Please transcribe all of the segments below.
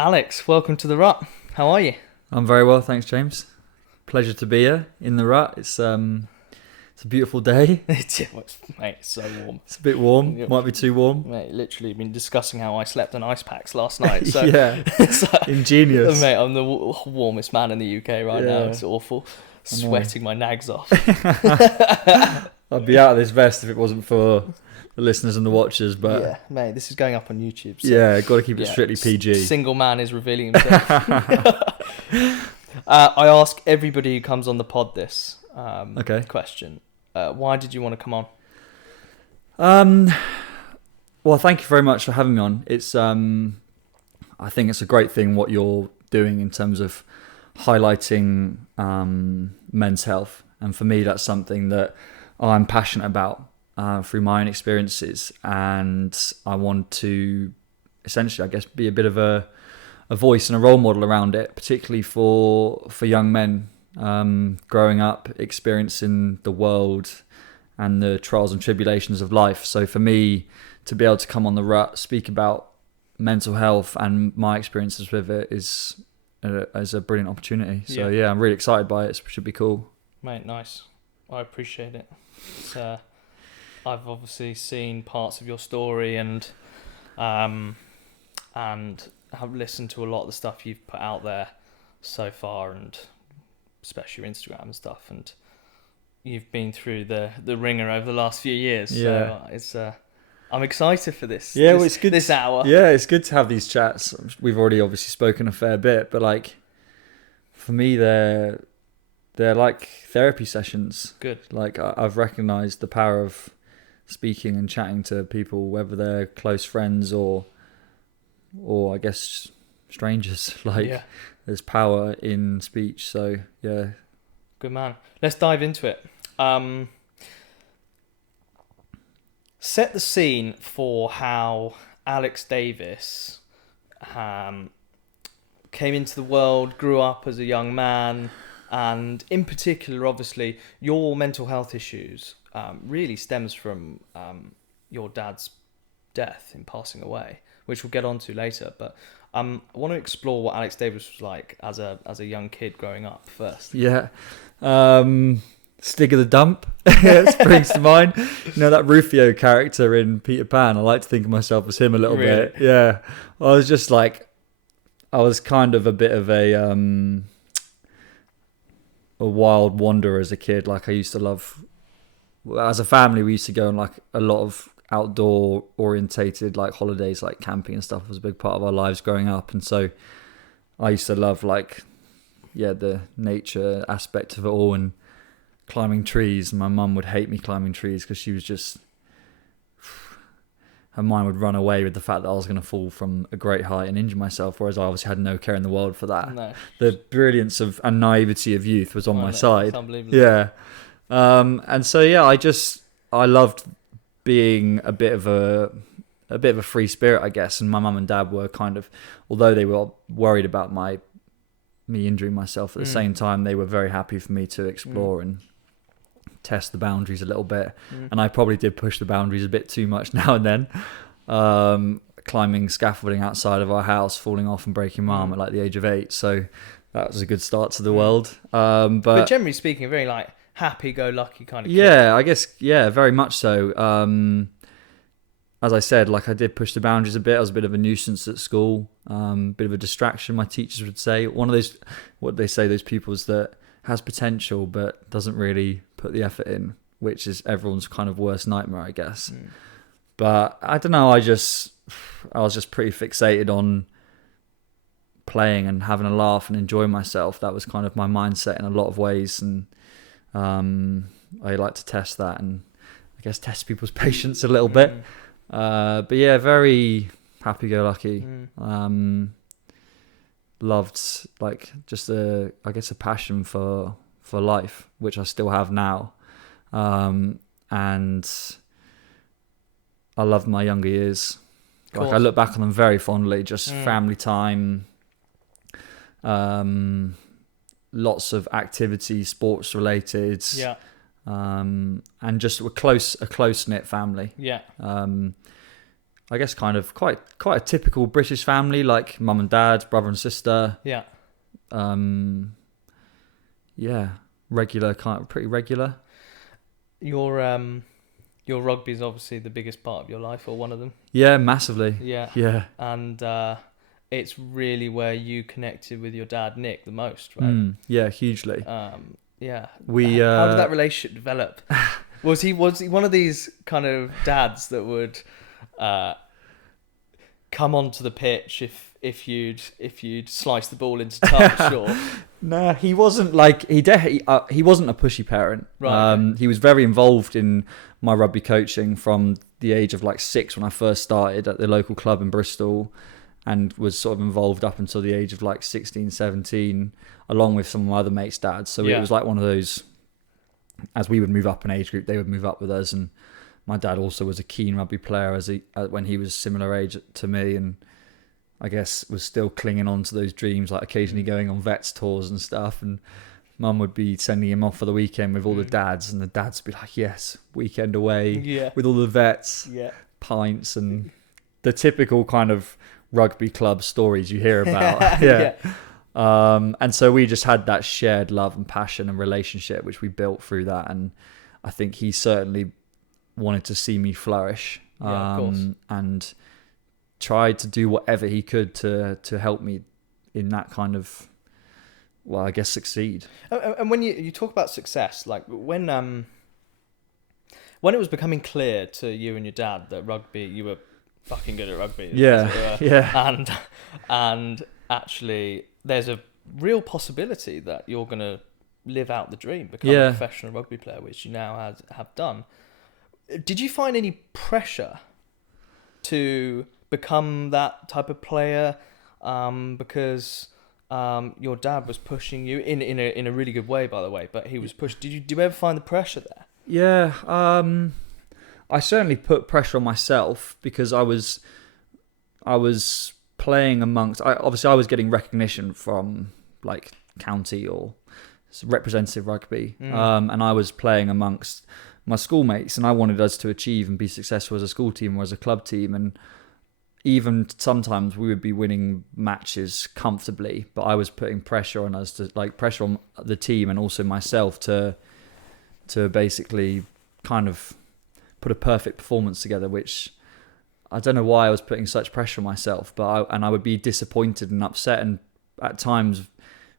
Alex, welcome to the Rut. How are you? I'm very well, thanks, James. Pleasure to be here in the rut. It's a beautiful day. Mate, it's so warm. It's a bit warm. Might be too warm. Mate, literally been discussing how I slept on ice packs last night. So Yeah, ingenious. Mate, I'm the warmest man in the UK right now. It's awful. Sweating my nags off. I'd be out of this vest if it wasn't for the listeners and the watchers. But yeah, mate, this is going up on YouTube. So yeah, got to keep it strictly PG. Single man is revealing himself. I ask everybody who comes on the pod this question. Why did you want to come on? Well, thank you very much for having me on. It's I think it's a great thing what you're doing in terms of highlighting men's health, and for me that's something that I'm passionate about through my own experiences, and I want to essentially, I guess, be a bit of a voice and a role model around it, particularly for young men growing up, experiencing the world and the trials and tribulations of life. So for me to be able to come on the Rut, speak about mental health and my experiences with it is a brilliant opportunity. So yeah, I'm really excited by it. It should be cool. Mate, nice. I appreciate it. I've obviously seen parts of your story and have listened to a lot of the stuff you've put out there so far, and especially your Instagram and stuff, and you've been through the ringer over the last few years. So it's I'm excited for this. Yeah, well, it's good this hour. Yeah, it's good to have these chats. We've already obviously spoken a fair bit, but like for me, they're like therapy sessions. Good. Like I've recognised the power of speaking and chatting to people, whether they're close friends or I guess strangers. Like there's power in speech. So yeah. Good man. Let's dive into it. Set the scene for how Alex Davis came into the world, grew up as a young man, and in particular, obviously, your mental health issues really stems from your dad's death in passing away, which we'll get onto later. But I want to explore what Alex Davis was like as a young kid growing up first. Yeah. Stig of the Dump springs to mind. You know that Rufio character in Peter Pan? I like to think of myself as him a little bit. Yeah. I was just like, I was kind of a bit of a wild wanderer as a kid. Like I used to love, as a family, we used to go on like a lot of outdoor orientated like holidays, like camping and stuff was a big part of our lives growing up. And so I used to love like, the nature aspect of it all and climbing trees. And my mum would hate me climbing trees because she was just, her mind would run away with the fact that I was going to fall from a great height and injure myself, whereas I obviously had no care in the world for that. No. The brilliance of and naivety of youth was on my side. It's unbelievable. Yeah. And so I loved being a bit of a free spirit, I guess. And my mum and dad were kind of, although they were worried about me injuring myself at the same time, they were very happy for me to explore and test the boundaries a little bit. And I probably did push the boundaries a bit too much now and then. Climbing scaffolding outside of our house, falling off and breaking my arm at like the age of 8. So that was a good start to the world. But generally speaking, a very like happy-go-lucky kind of kid. Yeah, I guess, very much so. As I said, like I did push the boundaries a bit. I was a bit of a nuisance at school, bit of a distraction, my teachers would say. One of those, what they say, those pupils that has potential but doesn't really put the effort in, which is everyone's kind of worst nightmare, I guess. But I don't know, I was just pretty fixated on playing and having a laugh and enjoying myself. That was kind of my mindset in a lot of ways, and I like to test that and I guess test people's patience a little bit. But yeah, very happy-go-lucky. Loved like just a passion for life, which I still have now. And I loved my younger years. Like I look back on them very fondly, just family time, lots of activity, sports related. Yeah. And just a close knit family. Yeah. I guess kind of quite a typical British family, like mum and dad, brother and sister. Yeah. Yeah, regular, pretty regular. Your rugby is obviously the biggest part of your life, or one of them. Yeah, massively. Yeah. Yeah. And it's really where you connected with your dad, Nick, the most, right? Yeah, hugely. Yeah. We How did that relationship develop? Was he one of these kind of dads that would come onto the pitch if you'd slice the ball into touch, or No, he wasn't like he wasn't a pushy parent. Right, okay. He was very involved in my rugby coaching from the age of like 6 when I first started at the local club in Bristol, and was sort of involved up until the age of like 16, 17, along with some of my other mates' dads. So Yeah. it was like one of those, as we would move up an age group, they would move up with us. And my dad also was a keen rugby player when he was similar age to me, and I guess was still clinging on to those dreams, like occasionally going on vets tours and stuff. And mum would be sending him off for the weekend with all the dads, and the dads would be like, yes, weekend away with all the vets, pints, and the typical kind of rugby club stories you hear about. And so we just had that shared love and passion and relationship, which we built through that. And I think he certainly wanted to see me flourish, of course. and tried to do whatever he could to help me in that kind of, well, I guess, succeed. And when you talk about success, like when it was becoming clear to you and your dad that rugby, you were fucking good at rugby. Yeah. And actually, there's a real possibility that you're going to live out the dream, become a professional rugby player, which you now have done. Did you find any pressure to become that type of player? Because your dad was pushing you in a really good way, by the way, but he was pushed. Did you ever find the pressure there? Yeah. I certainly put pressure on myself because I was playing amongst. Obviously, I was getting recognition from like county or representative rugby, and I was playing amongst my schoolmates, and I wanted us to achieve and be successful as a school team or as a club team. And even sometimes we would be winning matches comfortably, but I was putting pressure on us pressure on the team and also myself to basically kind of put a perfect performance together, which I don't know why I was putting such pressure on myself, but I would be disappointed and upset and at times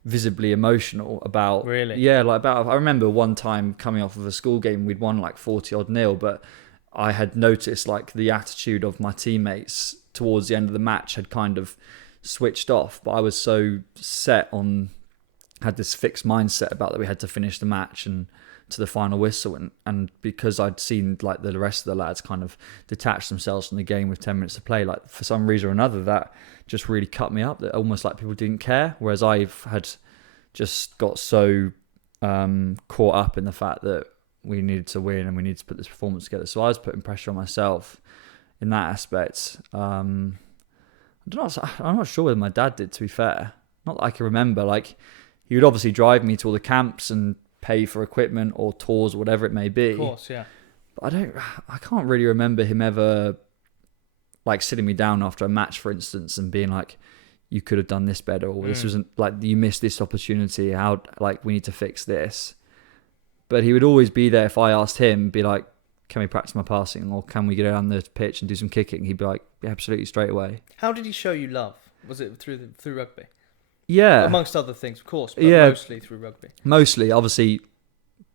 visibly emotional about. Really? Yeah, I remember one time coming off of a school game, we'd won like 40-0, but I had noticed like the attitude of my teammates towards the end of the match had kind of switched off, but I was so had this fixed mindset about that we had to finish the match and to the final whistle, and because I'd seen like the rest of the lads kind of detach themselves from the game with 10 minutes to play, like for some reason or another that just really cut me up, that almost like people didn't care, whereas I've had just got so caught up in the fact that we needed to win and we needed to put this performance together. So I was putting pressure on myself in that aspect. I'm not sure whether my dad did, to be fair. Not that I can remember. Like, he would obviously drive me to all the camps and pay for equipment or tours or whatever it may be. Of course, yeah. But I can't really remember him ever like sitting me down after a match, for instance, and being like, you could have done this better, or this wasn't, like, you missed this opportunity, how, like, we need to fix this. But he would always be there if I asked him, be like, can we practice my passing, or can we get down the pitch and do some kicking? He'd be like, yeah, absolutely, straight away. How did he show you love? Was it through rugby? Yeah. Amongst other things, of course, but mostly through rugby. Mostly, obviously,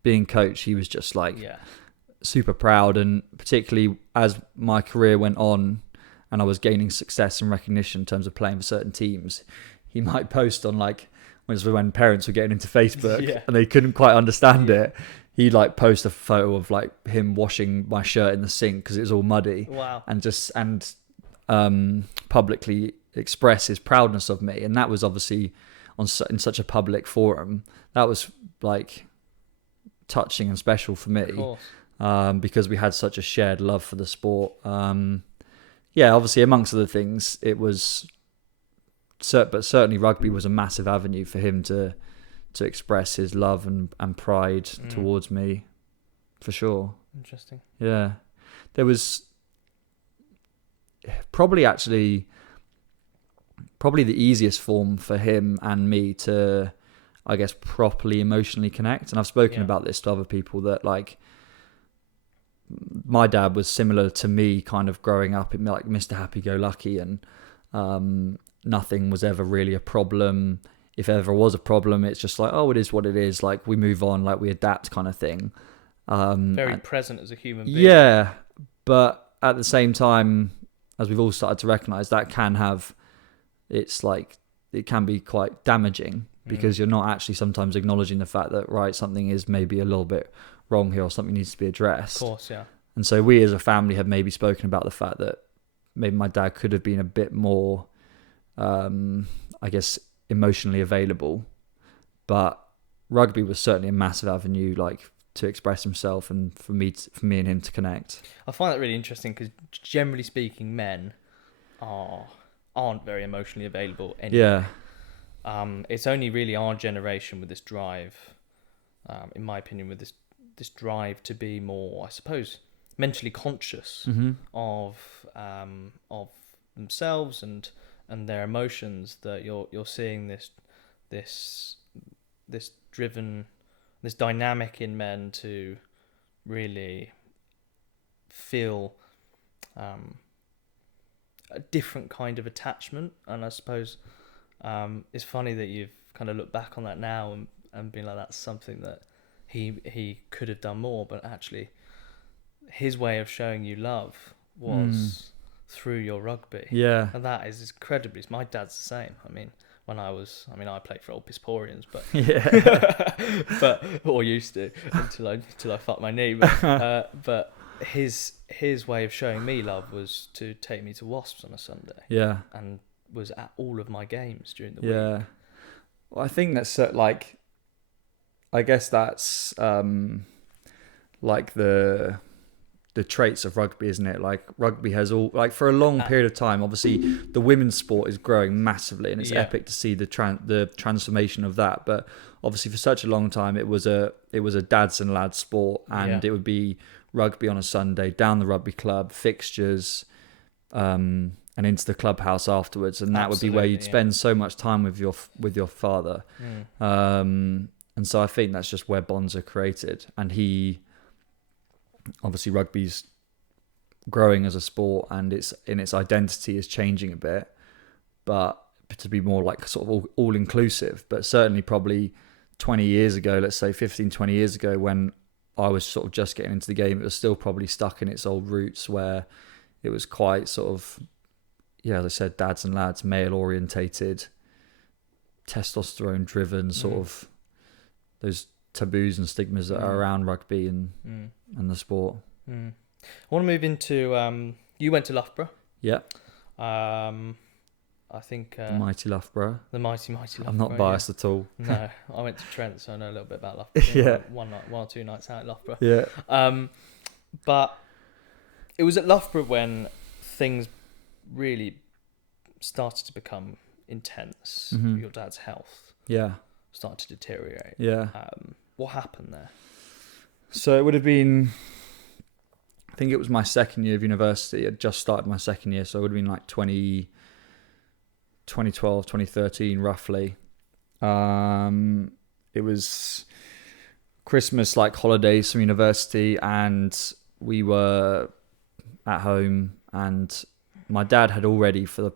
being coach, he was just like super proud, and particularly as my career went on and I was gaining success and recognition in terms of playing for certain teams, he might post on like, when parents were getting into Facebook and they couldn't quite understand it, he'd like post a photo of like him washing my shirt in the sink because it was all muddy. Wow. And publicly express his proudness of me. And that was obviously in such a public forum. That was like touching and special for me. Of course. Because we had such a shared love for the sport. Obviously amongst other things, it was, but certainly rugby was a massive avenue for him to express his love and pride towards me, for sure. Interesting. Yeah. probably the easiest form for him and me to, I guess, properly emotionally connect. And I've spoken about this to other people, that like my dad was similar to me, kind of growing up in like Mr. Happy-Go-Lucky, and nothing was ever really a problem. If ever was a problem, it's just like, oh, it is what it is. Like we move on, like we adapt, kind of thing. Very present as a human being. Yeah, but at the same time, as we've all started to recognise, that can have, it's like, it can be quite damaging, because you're not actually sometimes acknowledging the fact that, right, something is maybe a little bit wrong here, or something needs to be addressed. Of course, yeah. And so we as a family have maybe spoken about the fact that maybe my dad could have been a bit more, I guess, emotionally available. But rugby was certainly a massive avenue, like, to express himself, and for me and him to connect. I find that really interesting, because generally speaking, men aren't very emotionally available anyway. Yeah. It's only really our generation with this drive, in my opinion, with this drive to be more, I suppose, mentally conscious of themselves and their emotions, that you're seeing this dynamic in men to really feel a different kind of attachment. And I suppose it's funny that you've kind of looked back on that now and been like, that's something that he could have done more, but actually his way of showing you love was through your rugby. Yeah. And that is incredibly, my dad's the same. I mean, I played for Old Pisporians, but Yeah. or used to, until I fucked my knee. But his way of showing me love was to take me to Wasps on a Sunday. Yeah. And was at all of my games during the Yeah. week. Well, I think that's like, I guess that's like the traits of rugby, isn't it? Like rugby has all, like, for a long period of time, obviously the women's sport is growing massively, and it's epic to see the transformation of that. But obviously for such a long time it was a dads and lads sport, and it would be rugby on a Sunday, down the rugby club, fixtures, and into the clubhouse afterwards, and that would be where you'd spend so much time with your father. And so I think that's just where bonds are created. And obviously rugby's growing as a sport, and its identity is changing a bit, but to be more like sort of all inclusive. But certainly probably 20 years ago, let's say 15, 20 years ago, when I was sort of just getting into the game, it was still probably stuck in its old roots, where it was quite sort of, as I said, dads and lads, male orientated, testosterone driven, sort of those taboos and stigmas that are around rugby and the sport. I want to move into, you went to Loughborough. Yeah. I think The mighty Loughborough. the mighty Loughborough. I'm not biased at all. No, I went to Trent, so I know a little bit about Loughborough. One or two nights out at Loughborough. Yeah. But it was at Loughborough when things really started to become intense. Your dad's health started to deteriorate. Yeah. What happened there? So it would have been, I think it was my second year of university. I'd just started my second year, so it would have been like 2012, 2013, roughly. It was Christmas, like holidays from university, and we were at home, and my dad had already, for the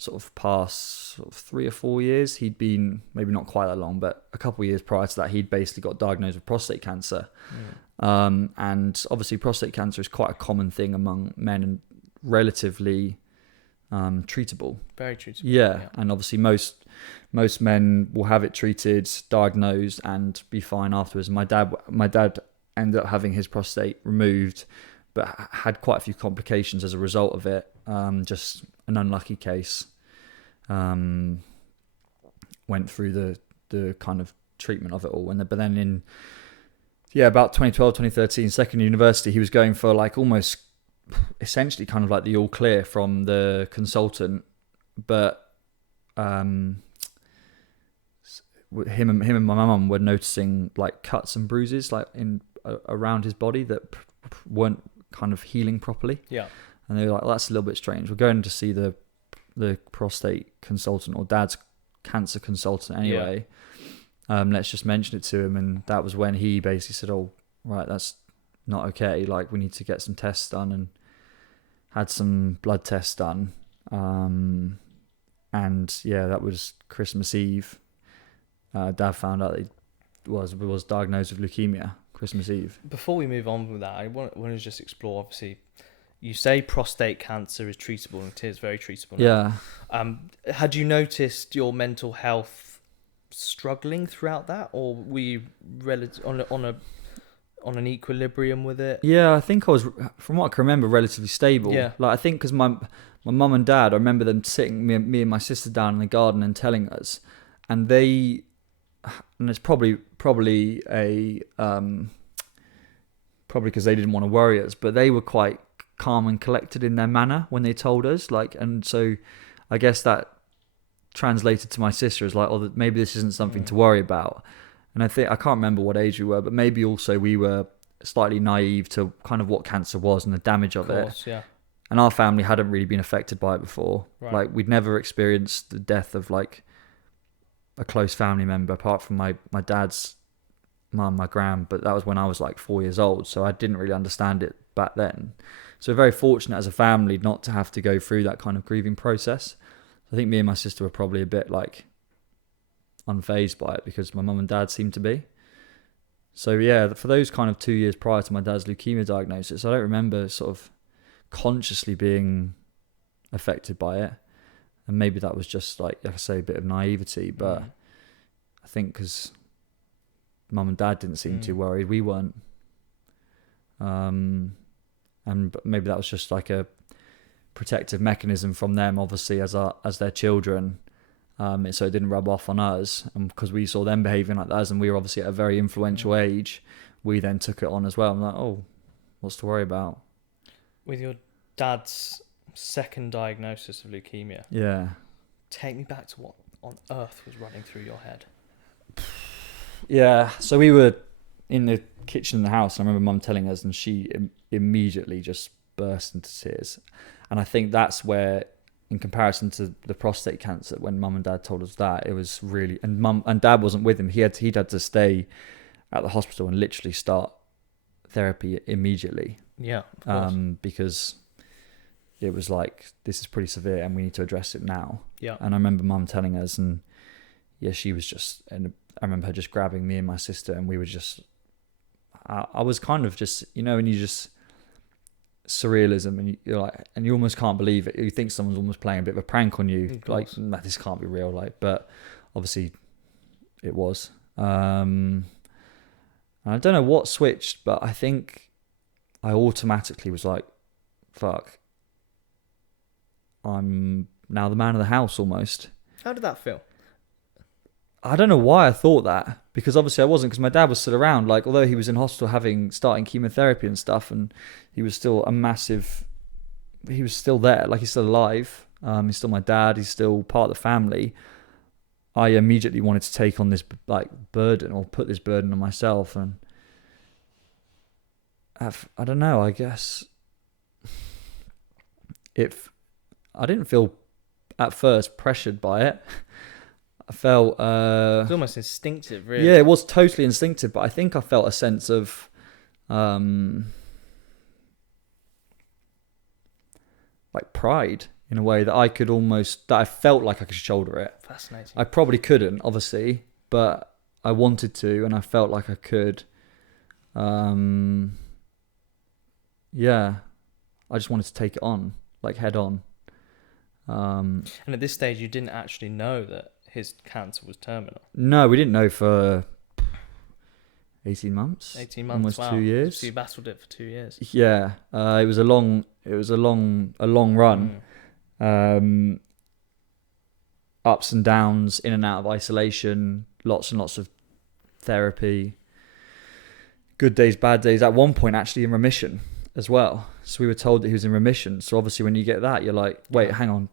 sort of past 3 or 4 years, he'd been, maybe not quite that long, but a couple of years prior to that, he'd basically got diagnosed with prostate cancer. And obviously prostate cancer is quite a common thing among men, and relatively treatable. Very treatable. Yeah. And obviously most men will have it treated, diagnosed, and be fine afterwards. My dad ended up having his prostate removed, but had quite a few complications as a result of it. Just an unlucky case. Went through the kind of treatment of it all, but then in about 2012, 2013, second university, he was going for like almost essentially kind of like the all clear from the consultant, but him and my mum were noticing like cuts and bruises like in around his body that weren't kind of healing properly. And they were like, well, that's a little bit strange. We're going to see the prostate consultant or dad's cancer consultant anyway. Let's just mention it to him. And that was when he basically said, oh, right, that's not okay. Like, we need to get some tests done, and had some blood tests done. And yeah, that was Christmas Eve. Dad found out that he was diagnosed with leukemia Christmas Eve. Before we move on with that, I want to just explore, obviously, you say prostate cancer is treatable, and it is very treatable now. Yeah. Had you noticed your mental health struggling throughout that, or were you on an equilibrium with it? Yeah, I think I was, from what I can remember, relatively stable. Yeah. Like, I think because my mum and dad, I remember them sitting me and my sister down in the garden and telling us, and it's probably because they didn't want to worry us, but they were quite calm and collected in their manner when they told us. Like, and so I guess that translated to my sister as like, oh, maybe this isn't something to worry about. And I can't remember what age we were, but maybe also we were slightly naive to kind of what cancer was and the damage of it. Yeah. And our family hadn't really been affected by it before. Right. Like, we'd never experienced the death of like a close family member apart from my dad's mum, my gran, but that was when I was like 4 years old, so I didn't really understand it back then. So we're very fortunate as a family not to have to go through that kind of grieving process. I think me and my sister were probably a bit like unfazed by it because my mum and dad seemed to be. So yeah, for those kind of 2 years prior to my dad's leukemia diagnosis, I don't remember sort of consciously being affected by it. And maybe that was just like I say, a bit of naivety, but I think because mum and dad didn't seem too worried, we weren't. And maybe that was just like a protective mechanism from them, obviously, as their children, so it didn't rub off on us. And because we saw them behaving like us, and we were obviously at a very influential age, we then took it on as well. I'm like, oh, what's to worry about? With your dad's second diagnosis of leukemia, Yeah. take me back to what on earth was running through your head. Yeah, so we were in the kitchen in the house, and I remember Mum telling us, and she immediately just burst into tears. And I think that's where, in comparison to the prostate cancer, when Mum and Dad told us that, it was really, and Mum and Dad wasn't with him. He'd had to stay at the hospital and literally start therapy immediately. Yeah, of course. Because it was like, this is pretty severe and we need to address it now. Yeah. And I remember Mum telling us, and yeah, she was just, and I remember her just grabbing me and my sister, and we were just, I was kind of just, you know, and you just, surrealism, and you're like, and you almost can't believe it. You think someone's almost playing a bit of a prank on you, like, nah, this can't be real, like, but obviously it was. And I don't know what switched, but I think I automatically was like, fuck, I'm now the man of the house almost. How did that feel? I don't know why I thought that, because obviously I wasn't, because my dad was still around. Like, although he was in hospital starting chemotherapy and stuff, and he was still he was still there, like he's still alive. He's still my dad. He's still part of the family. I immediately wanted to take on this like burden, or put this burden on myself, and I don't know. I guess I didn't feel at first pressured by it. I felt it's almost instinctive, really. Yeah, it was totally instinctive, but I think I felt a sense of like pride in a way that I felt like I could shoulder it. Fascinating. I probably couldn't, obviously, but I wanted to, and I felt like I could. Yeah, I just wanted to take it on, like head on. And at this stage, you didn't actually know that his cancer was terminal. No, we didn't know for 18 months. 18 months, almost wow. 2 years. So you battled it for 2 years. Yeah, it was a long run. Ups and downs, in and out of isolation, lots and lots of therapy. Good days, bad days. At one point, actually in remission as well. So we were told that he was in remission. So obviously, when you get that, you're like, wait, hang on.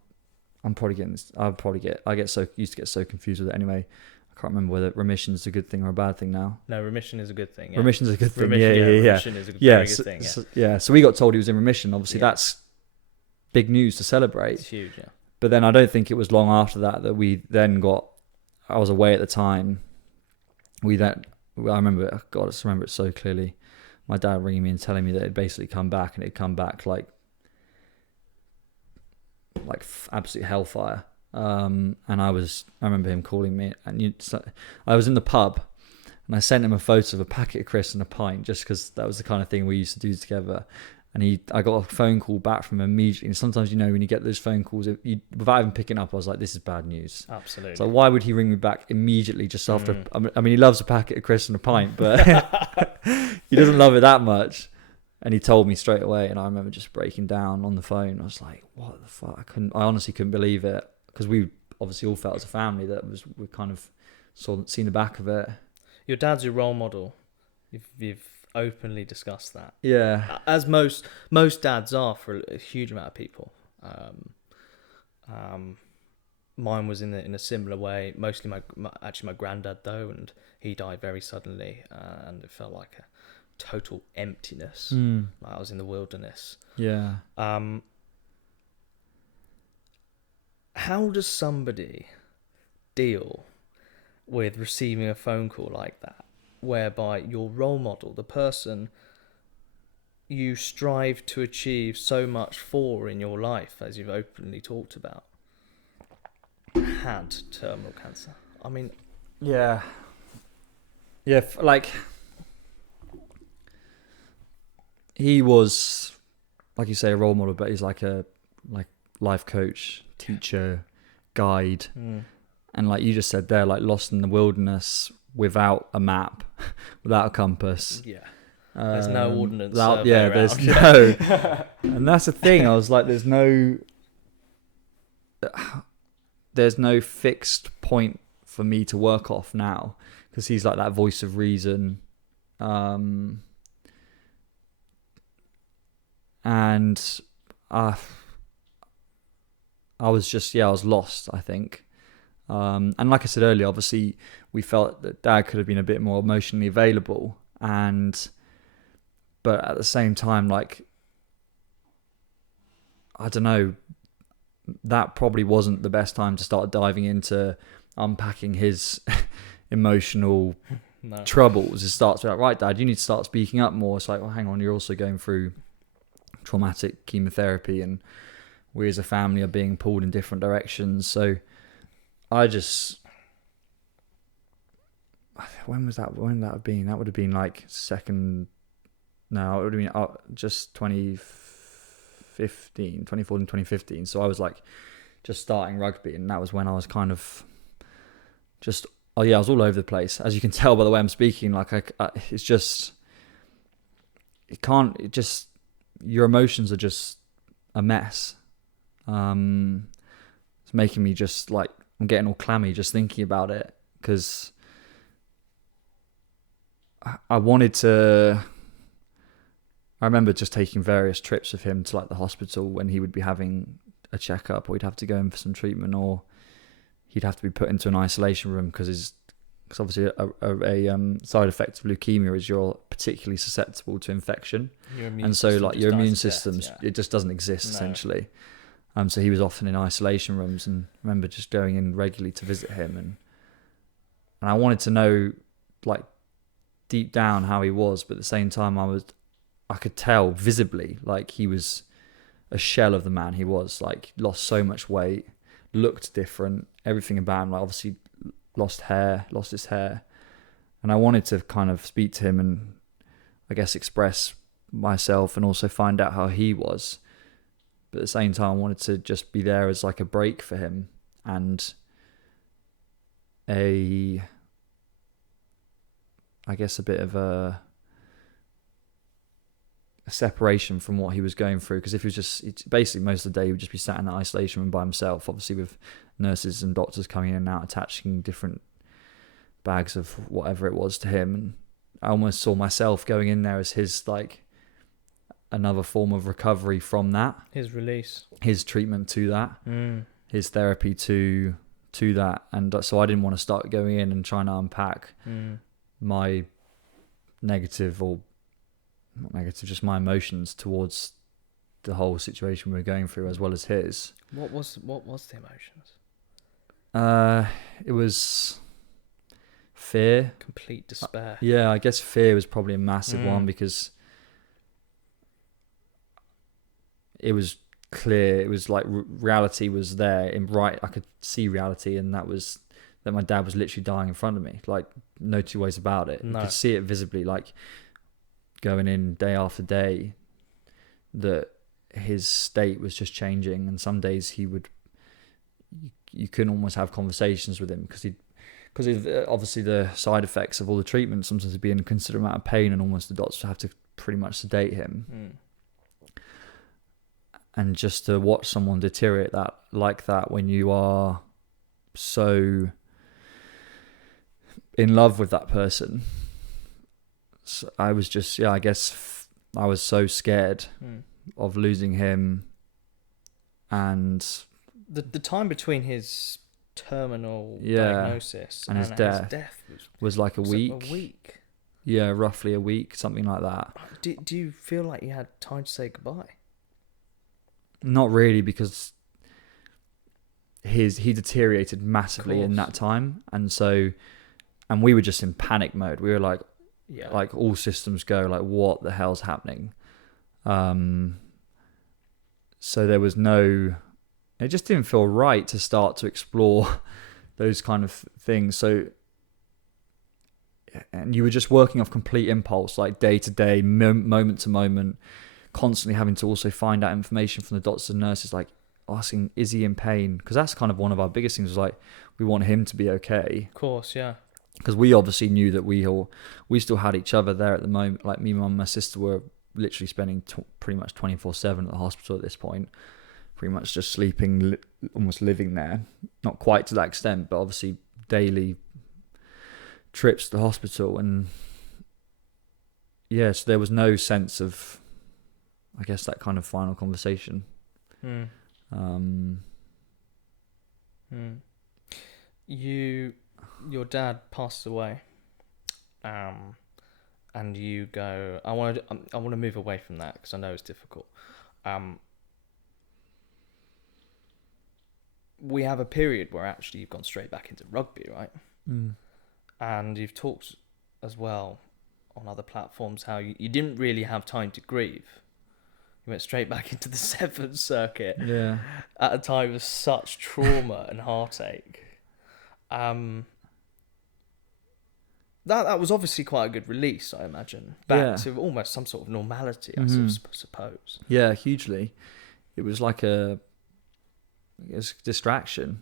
I'm probably getting this. I used to get so confused with it anyway. I can't remember whether remission is a good thing or a bad thing now. No, remission is a good thing. Yeah. Remission is a good thing. Remission is a very good thing. So we got told he was in remission. Obviously, that's big news to celebrate. It's huge, yeah. But then I don't think it was long after that we then got. I was away at the time. I remember it. God, I just remember it so clearly. My dad ringing me and telling me that it'd basically come back, and it'd come back like absolute hellfire. And I remember him calling me, and I was in the pub, and I sent him a photo of a packet of crisps and a pint, just because that was the kind of thing we used to do together. And I got a phone call back from him immediately. And sometimes, when you get those phone calls, without even picking up, I was like, this is bad news. Absolutely. So why would he ring me back immediately just after? I mean, he loves a packet of crisps and a pint, but he doesn't love it that much. And he told me straight away, and I remember just breaking down on the phone. I was like, what the fuck? I honestly couldn't believe it, because we obviously all felt as a family that we kind of seen the back of it. Your dad's your role model. You've openly discussed that. Yeah. As most dads are for a huge amount of people. Mine was in a similar way. Mostly my granddad though, and he died very suddenly, and it felt like a total emptiness. Like I was in the wilderness. Yeah. How does somebody deal with receiving a phone call like that, whereby your role model, the person you strive to achieve so much for in your life, as you've openly talked about, had terminal cancer? I mean, yeah, he was, like you say, a role model, but he's like a life coach, teacher, guide, and like you just said there, like lost in the wilderness without a map, without a compass. Yeah. There's no ordnance. There's no. And that's the thing. I was like, there's no fixed point for me to work off now, because he's like that voice of reason. And I was lost, I think. And like I said earlier, obviously we felt that Dad could have been a bit more emotionally available, but at the same time, like, I don't know, that probably wasn't the best time to start diving into unpacking his emotional troubles. It starts with, like, right, Dad, you need to start speaking up more. It's like, well, hang on, you're also going through traumatic chemotherapy, and we as a family are being pulled in different directions. So when would that have been? That would have been like it would have been just 2014, 2015. So I was like just starting rugby, and that was when I was kind of just, I was all over the place. As you can tell by the way I'm speaking, like it's just, your emotions are just a mess. It's making me just like, I'm getting all clammy just thinking about it, because I remember just taking various trips with him to like the hospital when he would be having a checkup, or he'd have to go in for some treatment, or he'd have to be put into an isolation room because obviously a side effect of leukemia is you're particularly susceptible to infection, and so like your immune system, it just doesn't exist essentially. So he was often in isolation rooms, and I remember just going in regularly to visit him, and I wanted to know, like, deep down how he was, but at the same time I could tell visibly, like, he was a shell of the man he was. Like, lost so much weight, looked different, everything about him, like, obviously lost his hair, and I wanted to kind of speak to him and I guess express myself and also find out how he was. But at the same time, I wanted to just be there as like a break for him, and a bit of a separation from what he was going through. Because if he was basically most of the day, he would just be sat in that isolation room by himself, obviously with nurses and doctors coming in and out, attaching different bags of whatever it was to him. And I almost saw myself going in there as his, like, another form of recovery from that, his release, his treatment to that, his therapy to that. And so I didn't want to start going in and trying to unpack my negative, or not negative, just my emotions towards the whole situation we were going through as well as his. What was the emotions? It was fear. Complete despair. Yeah, I guess fear was probably a massive one, because it was clear. It was like reality was there I could see reality, and that was that my dad was literally dying in front of me. Like, no two ways about it. No. You could see it visibly, like going in day after day, that his state was just changing. And some days you couldn't almost have conversations with him, because obviously the side effects of all the treatment, sometimes he'd be in a considerable amount of pain, and almost the doctors have to pretty much sedate him. And just to watch someone deteriorate like that when you are so in love with that person. So I was just, I guess I was so scared of losing him. And the time between his terminal diagnosis and his death was like a week. Yeah, roughly a week, something like that. Do you feel like you had time to say goodbye? Not really, because he deteriorated massively in that time, and we were just in panic mode. We were like, like all systems go, like what the hell's happening? So there was it just didn't feel right to start to explore those kind of things. So, and you were just working off complete impulse, like day to day, moment to moment, constantly having to also find out information from the doctors and nurses, like asking, is he in pain? Because that's kind of one of our biggest things, was like, we want him to be okay. Of course, yeah. Because we obviously knew that we still had each other there at the moment. Like me, mum, and my sister were literally spending pretty much 24/7 at the hospital at this point, pretty much just sleeping, almost living there. Not quite to that extent, but obviously daily trips to the hospital. And so there was no sense of, I guess, that kind of final conversation. Your dad passed away, and you go, I want to move away from that, because I know it's difficult. We have a period where actually you've gone straight back into rugby, right? And you've talked as well on other platforms how you didn't really have time to grieve. You went straight back into the Seventh Circuit at a time of such trauma and heartache. That was obviously quite a good release, I imagine. Back to almost some sort of normality, I suppose. Yeah, hugely. It was like a distraction.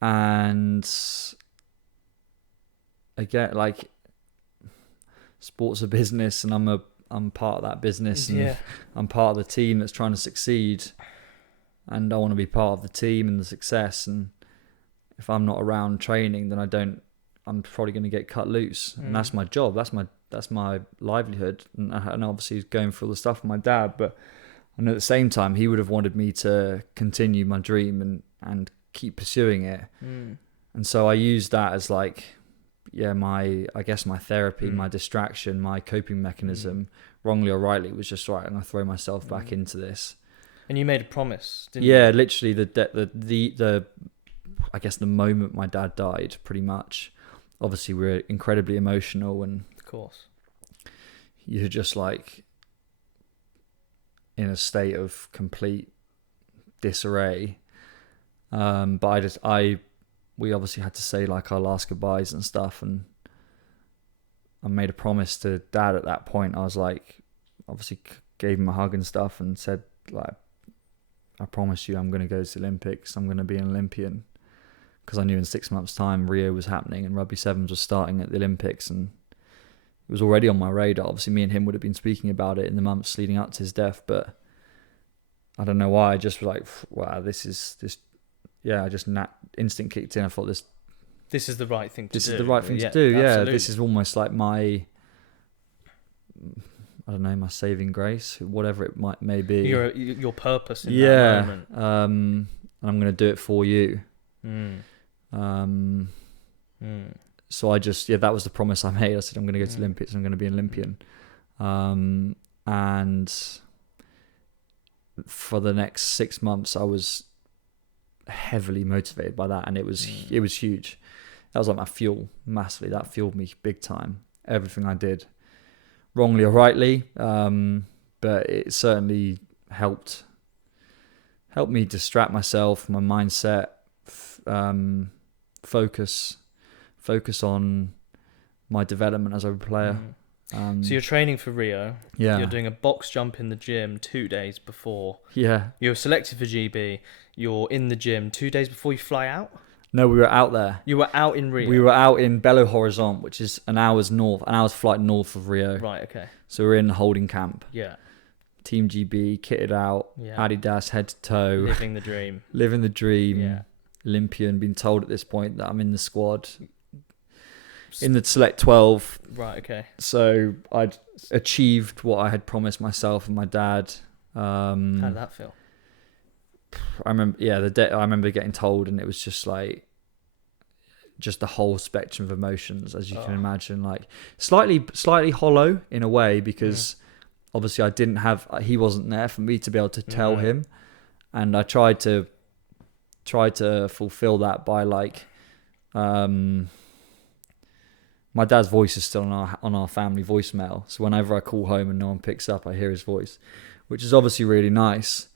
And again, like, sport's a business, and I'm part of that business, and I'm part of the team that's trying to succeed, and I want to be part of the team and the success. And if I'm not around training, then I'm probably going to get cut loose, and that's my job. That's my livelihood, and obviously going through all the stuff with my dad. But I know at the same time he would have wanted me to continue my dream and keep pursuing it. And so I used that as like, my therapy, my distraction, my coping mechanism, wrongly or rightly, was just right. I'm going to throw myself back into this. And you made a promise, didn't you? Yeah, literally the I guess the moment my dad died, pretty much. Obviously, we were incredibly emotional, and of course, you're just like in a state of complete disarray. But we obviously had to say like our last goodbyes and stuff, and I made a promise to Dad at that point. I was like, obviously gave him a hug and stuff, and said like, I promise you I'm going to go to the Olympics. I'm going to be an Olympian. Because I knew in 6 months' time Rio was happening and Rugby Sevens was starting at the Olympics, and it was already on my radar. Obviously, me and him would have been speaking about it in the months leading up to his death, but I don't know why. I just was like, wow, I just instinct kicked in. I thought this is the right thing to do. This is the right thing to do. Yeah, this is almost like my, I don't know, my saving grace, whatever it may be. Your purpose in that moment. And I'm going to do it for you. So I just, that was the promise I made. I said, I'm going to go to the Olympics. I'm going to be an Olympian. and for the next 6 months I was heavily motivated by that, and it was huge. That was like my fuel, massively. That fueled me big time. Everything I did, wrongly or rightly, but it certainly helped me distract myself, my mindset, focus on my development as a player. So you're training for Rio. Yeah. You're doing a box jump in the gym 2 days before. Yeah. You're selected for GB. You're in the gym 2 days before you fly out. No, we were out there. You were out in Rio. We were out in Belo Horizonte, which is an hour's flight north of Rio. Right. Okay. So we're in the holding camp. Yeah. Team GB, kitted out, Yeah. Adidas head to toe. Living the dream. Living the dream. Yeah. Olympian, been told at this point that I'm in the squad. In the select 12. Right. Okay. So I'd achieved what I had promised myself and my dad. How did that feel? I remember, I remember getting told, and it was just like, just the whole spectrum of emotions, as you can imagine, like slightly hollow in a way, because obviously he wasn't there for me to be able to tell him, and I tried to fulfill that by like, my dad's voice is still on our family voicemail, so whenever I call home and no one picks up, I hear his voice, which is obviously really nice.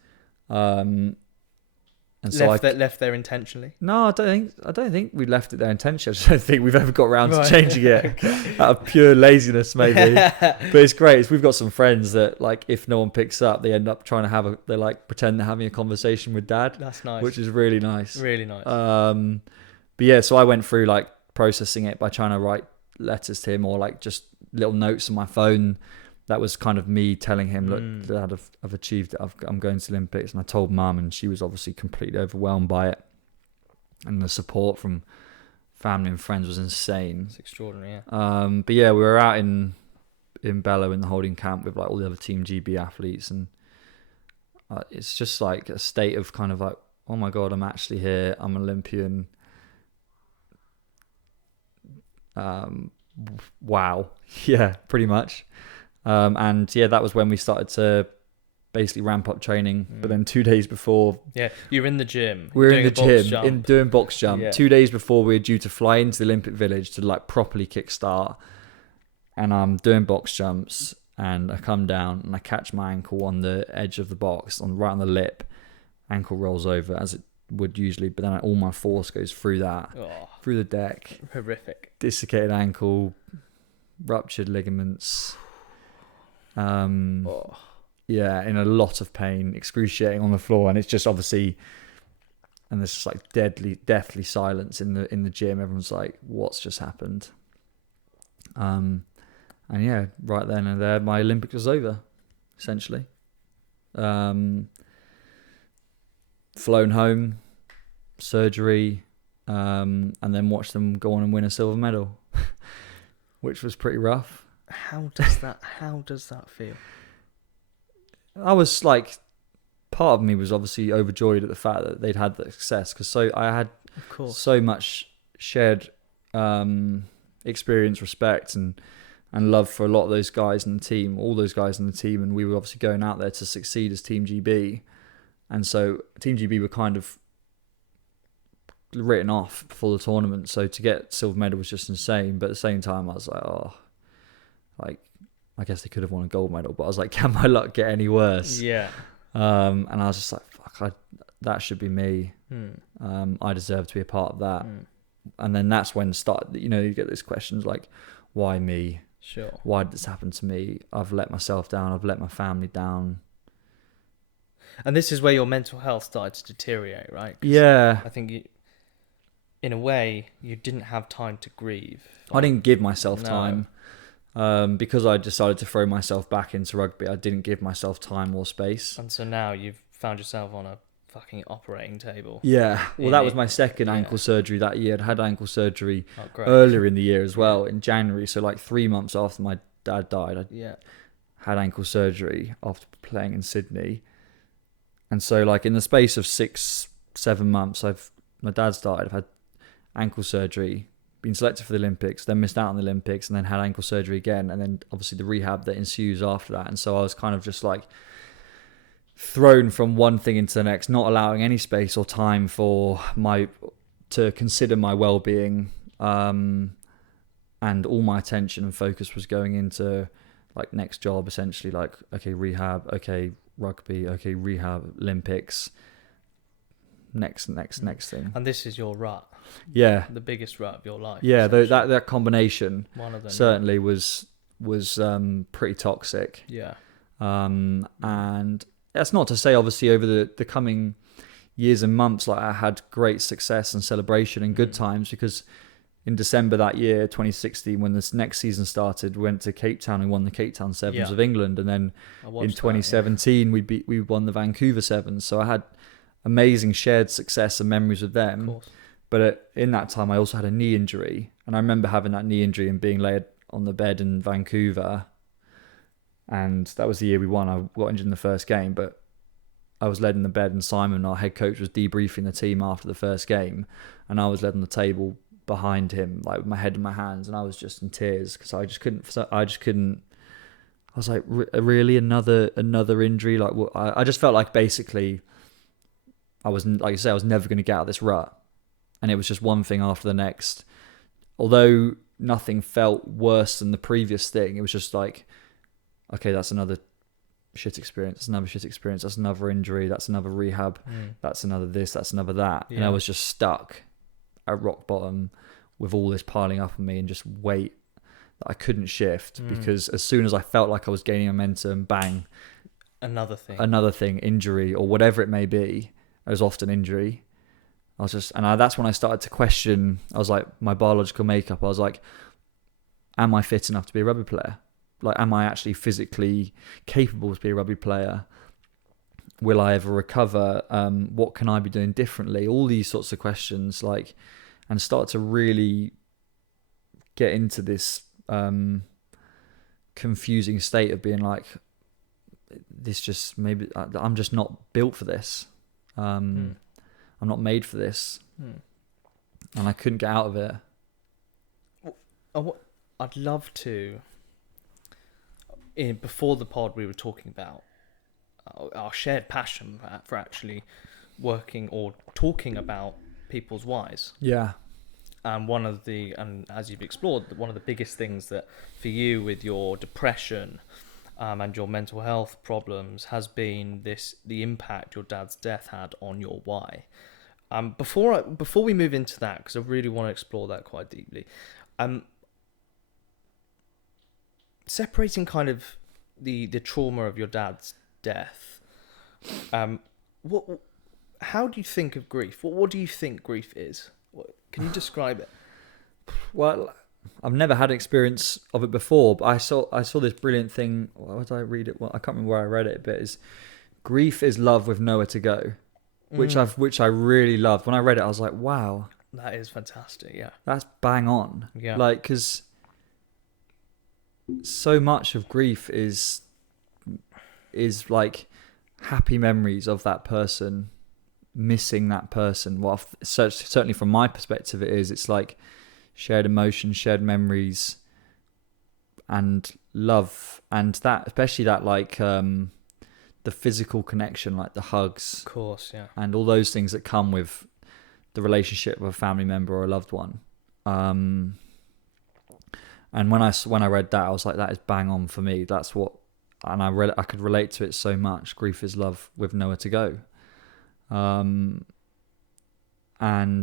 And so left there intentionally? No, I don't think we left it there intentionally. I just don't think we've ever got around to changing it out of pure laziness, maybe. But it's great. We've got some friends that, like, if no one picks up, they end up trying to they like pretend they're having a conversation with dad. That's nice. Which is really nice. Really nice. But yeah, so I went through like processing it by trying to write letters to him, or like just little notes on my phone. That was kind of me telling him, look, Dad, I've achieved it. I'm going to the Olympics. And I told Mum, and she was obviously completely overwhelmed by it. And the support from family and friends was insane. It's extraordinary, yeah. But yeah, we were out in Bello in the holding camp with like all the other Team GB athletes. And it's just like a state of kind of like, oh my God, I'm actually here. I'm an Olympian. Wow. Yeah, pretty much. And yeah, that was when we started to basically ramp up training. But then 2 days before, you're in the gym. We were in the gym doing box jump. Yeah. 2 days before we were due to fly into the Olympic Village to like properly kickstart. And I'm doing box jumps, and I come down and I catch my ankle on the edge of the box, right on the lip. Ankle rolls over as it would usually, but then all my force goes through through the deck. Horrific. Dislocated ankle, ruptured ligaments. Yeah, in a lot of pain, excruciating on the floor, and it's just obviously, and there's just like deathly silence in the gym. Everyone's like, "What's just happened?" And yeah, right then and there, my Olympics was over, essentially. Flown home, surgery, and then watched them go on and win a silver medal, which was pretty rough. How does that feel? I was like, part of me was obviously overjoyed at the fact that they'd had the success, because I had so much shared experience, respect, and love for a lot of those guys in the team, all those guys in the team, and we were obviously going out there to succeed as Team GB, and so Team GB were kind of written off before the tournament. So to get silver medal was just insane, but at the same time I was like, I guess they could have won a gold medal, but I was like, can my luck get any worse? Yeah. And I was just like, fuck, that should be me. I deserve to be a part of that. And then that's when you get these questions like, why me? Sure. Why did this happen to me? I've let myself down. I've let my family down. And this is where your mental health started to deteriorate, right? Yeah. I think in a way, you didn't have time to grieve. I didn't give myself time. Because I decided to throw myself back into rugby, I didn't give myself time or space. And so now you've found yourself on a fucking operating table. Yeah. Well, that was my second ankle surgery that year. I'd had ankle surgery earlier in the year as well, in January. So like 3 months after my dad died, I had ankle surgery after playing in Sydney. And so like in the space of 6-7 months, my dad's died. I've had ankle surgery, been selected for the Olympics, then missed out on the Olympics, and then had ankle surgery again, and then obviously the rehab that ensues after that. And so I was kind of just like thrown from one thing into the next, not allowing any space or time to consider my well-being, and all my attention and focus was going into like next job, essentially, like, okay, rehab, okay, rugby, okay, rehab, Olympics, next thing. And this is your rut. Yeah, The biggest rut of your life. yeah. That combination one of them certainly was pretty toxic. Yeah. And that's not to say, obviously, over the coming years and months, like I had great success and celebration and good times, because in December that year, 2016, when this next season started, we went to Cape Town and won the Cape Town Sevens of England, and then in 2017 we won the Vancouver Sevens. So I had amazing shared success and memories with them. Of course. But in that time, I also had a knee injury, and I remember having that knee injury and being laid on the bed in Vancouver. And that was the year we won. I got injured in the first game, but I was led in the bed, and Simon, our head coach, was debriefing the team after the first game, and I was led on the table behind him, like with my head in my hands, and I was just in tears because I just couldn't. I was like, really, another injury? Like, I just felt like basically, I was, like I say, I was never going to get out of this rut, and it was just one thing after the next. Although nothing felt worse than the previous thing, it was just like, okay, that's another shit experience. That's another shit experience. That's another injury. That's another rehab. That's another this. That's another that. Yeah. And I was just stuck at rock bottom with all this piling up on me and just weight that I couldn't shift, because as soon as I felt like I was gaining momentum, bang, another thing, injury or whatever it may be. It was often injury. I was just, that's when I started to question. I was like, my biological makeup. I was like, am I fit enough to be a rugby player? Like, am I actually physically capable to be a rugby player? Will I ever recover? What can I be doing differently? All these sorts of questions, like, and start to really get into this confusing state of being like, this just, maybe I'm just not built for this. I'm not made for this. And I couldn't get out of it. I'd love to. Before the pod, we were talking about our shared passion for actually working or talking about people's whys. Yeah. And as you've explored, one of the biggest things that for you with your depression and your mental health problems has been the impact your dad's death had on your why. Before we move into that, because I really want to explore that quite deeply, separating kind of the trauma of your dad's death, how do you think of grief? What do you think grief is? Can you describe it? Well, I've never had experience of it before, but I saw this brilliant thing. Why did I read it? Well, I can't remember where I read it, but it's grief is love with nowhere to go, which I really loved. When I read it, I was like, wow, that is fantastic. Yeah, that's bang on. Yeah, like, because so much of grief is like happy memories of that person, missing that person. Well, certainly from my perspective, it's like shared emotions, shared memories, and love, and that, especially that, like the physical connection, like the hugs, of course, yeah, and all those things that come with the relationship with a family member or a loved one. And when I read that, I was like, that is bang on for me. That's what, and I could relate to it so much. Grief is love with nowhere to go. And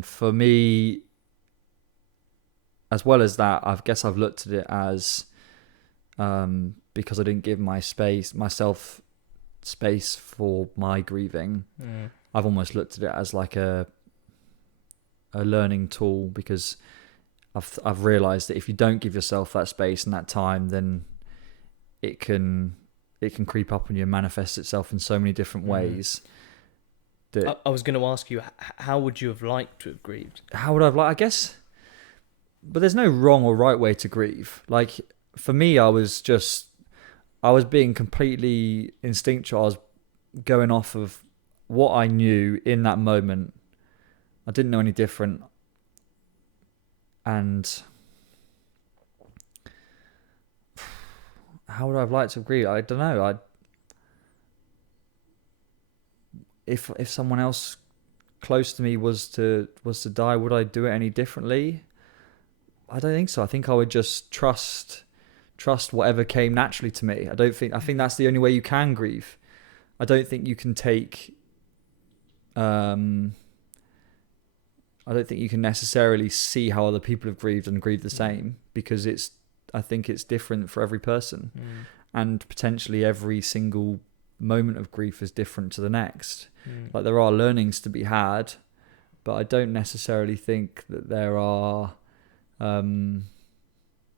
for me, as well as that, I guess I've looked at it as, because I didn't give myself space for my grieving, I've almost looked at it as like a learning tool, because I've realised that if you don't give yourself that space and that time, then it can creep up on you and manifest itself in so many different ways. I was going to ask you, how would you have liked to have grieved? How would I have liked? I guess, but there's no wrong or right way to grieve. Like, for me, I was being completely instinctual. I was going off of what I knew in that moment. I didn't know any different. and how would I have liked to grieve? I don't know. If someone else close to me was to die, would I do it any differently? I don't think so. I think I would just trust whatever came naturally to me. I think that's the only way you can grieve. I don't think you can take I don't think you can necessarily see how other people have grieved and grieve the same, because I think it's different for every person. And potentially every single moment of grief is different to the next. Like, there are learnings to be had, but I don't necessarily think that there are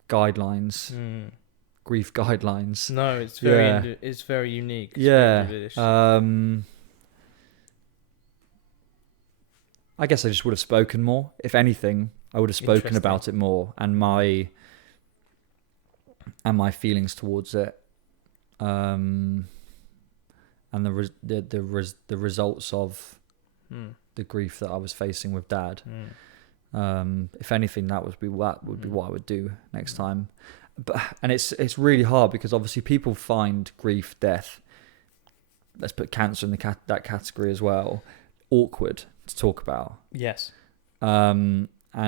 guidelines, grief guidelines. No, it's very it's very unique. It's very I guess I just would have spoken more. If anything, I would have spoken about it more, and my feelings towards it, and the results of the grief that I was facing with Dad. If anything, that would be what I would do next time. And it's really hard, because obviously people find grief, death, let's put cancer in that category as well, awkward to talk about. Yes. And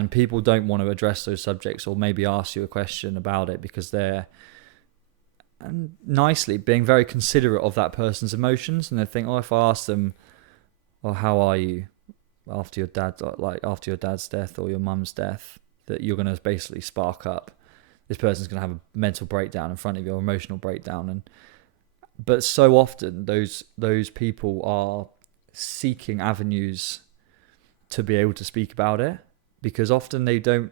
people don't want to address those subjects, or maybe ask you a question about it, because they're nicely being very considerate of that person's emotions, and they think, oh, if I ask them, oh, how are you after your dad's death or your mum's death, that you're going to basically spark up. This person's going to have a mental breakdown in front of you, or emotional breakdown. But so often those people are seeking avenues to be able to speak about it, because often they don't,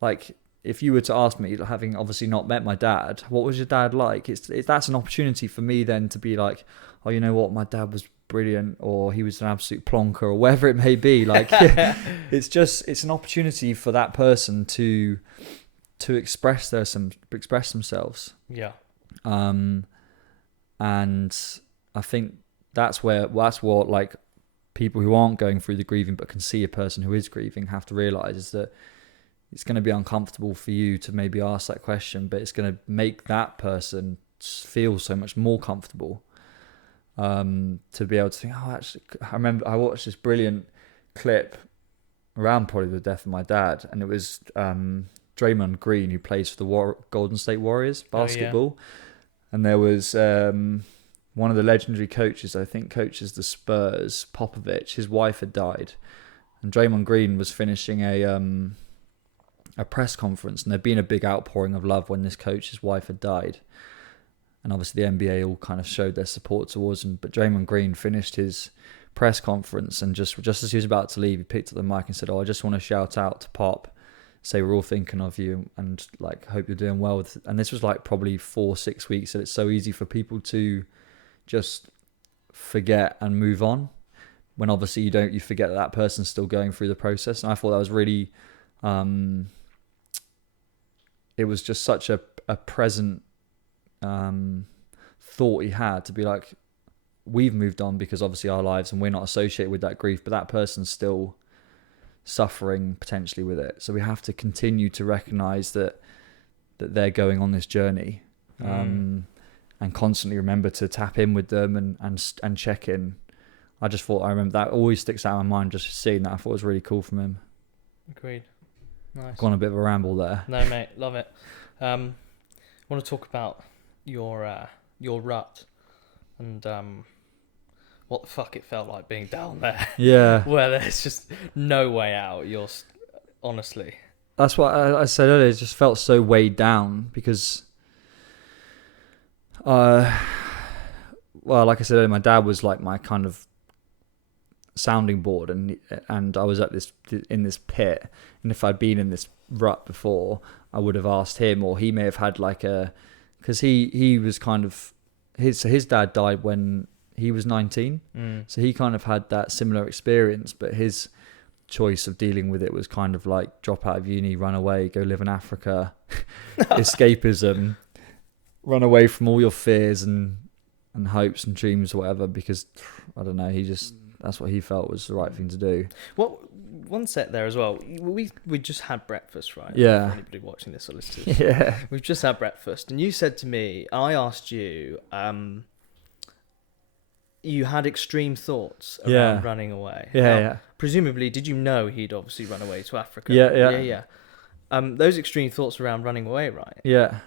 like, if you were to ask me, having obviously not met my dad, what was your dad like? That's an opportunity for me then to be like, oh, you know what, my dad was brilliant, or he was an absolute plonker, or whatever it may be. Like, it's an opportunity for that person to express themselves. Yeah. And I think that's what like people who aren't going through the grieving but can see a person who is grieving have to realize, is that it's going to be uncomfortable for you to maybe ask that question, but it's going to make that person feel so much more comfortable, to be able to think, oh, actually, I remember I watched this brilliant clip around probably the death of my dad, and it was Draymond Green, who plays for the Golden State Warriors basketball. And there was one of the legendary coaches, I think coaches the Spurs, Popovich, his wife had died. And Draymond Green was finishing a press conference, and there'd been a big outpouring of love when this coach's wife had died. And obviously the NBA all kind of showed their support towards him. But Draymond Green finished his press conference, and just as he was about to leave, he picked up the mic and said, oh, I just want to shout out to Pop, say we're all thinking of you, and like, hope you're doing well. And this was like probably 4-6 weeks, and it's so easy for people to just forget and move on, when obviously you forget that person's still going through the process. And I thought that was really, it was just such a present thought he had, to be like, we've moved on because obviously our lives, and we're not associated with that grief, but that person's still suffering potentially with it. So we have to continue to recognize that they're going on this journey, and constantly remember to tap in with them and check in. I remember that always sticks out in my mind, just seeing that. I thought it was really cool from him. Agreed. Nice. Gone a bit of a ramble there. No, mate, love it. I want to talk about your rut, and what the fuck it felt like being down there. Yeah. Where there's just no way out. Honestly. That's what I said earlier. It just felt so weighed down, because, well, like I said earlier, my dad was like my kind of sounding board, and I was in this pit, and if I'd been in this rut before, I would have asked him, or he may have had because he was kind of, his dad died when he was 19, so he kind of had that similar experience, but his choice of dealing with it was kind of like drop out of uni, run away, go live in Africa, escapism, run away from all your fears and hopes and dreams or whatever, because I don't know, that's what he felt was the right thing to do. one sec there as well. We just had breakfast, right? Yeah. For anybody watching this or listening. Yeah. We've just had breakfast, and you said to me, I asked you, you had extreme thoughts around running away. Yeah, Now, yeah. presumably, did you know he'd obviously run away to Africa? Yeah, yeah. Yeah. Those extreme thoughts around running away, right? Yeah.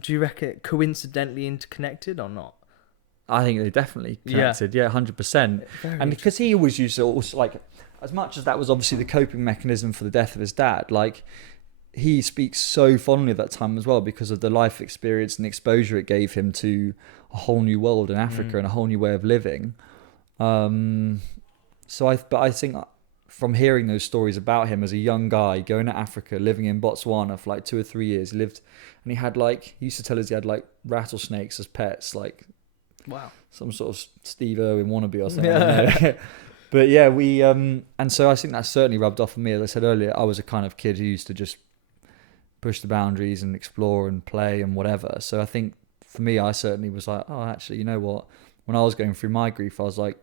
Do you reckon it coincidentally interconnected or not? I think they definitely connected. Yeah, 100%. And because he always used to also, like, as much as that was obviously the coping mechanism for the death of his dad, like, he speaks so fondly of that time as well because of the life experience and exposure it gave him to a whole new world in Africa and a whole new way of living. But I think from hearing those stories about him as a young guy going to Africa, living in Botswana for like 2 or 3 years, he had like, he used to tell us he had like rattlesnakes as pets, like, wow, some sort of Steve Irwin wannabe or something. Yeah. But yeah, and so I think that certainly rubbed off on me. As I said earlier, I was a kind of kid who used to just push the boundaries and explore and play and whatever. So I think for me, I certainly was like, oh, actually, you know what? When I was going through my grief, I was like,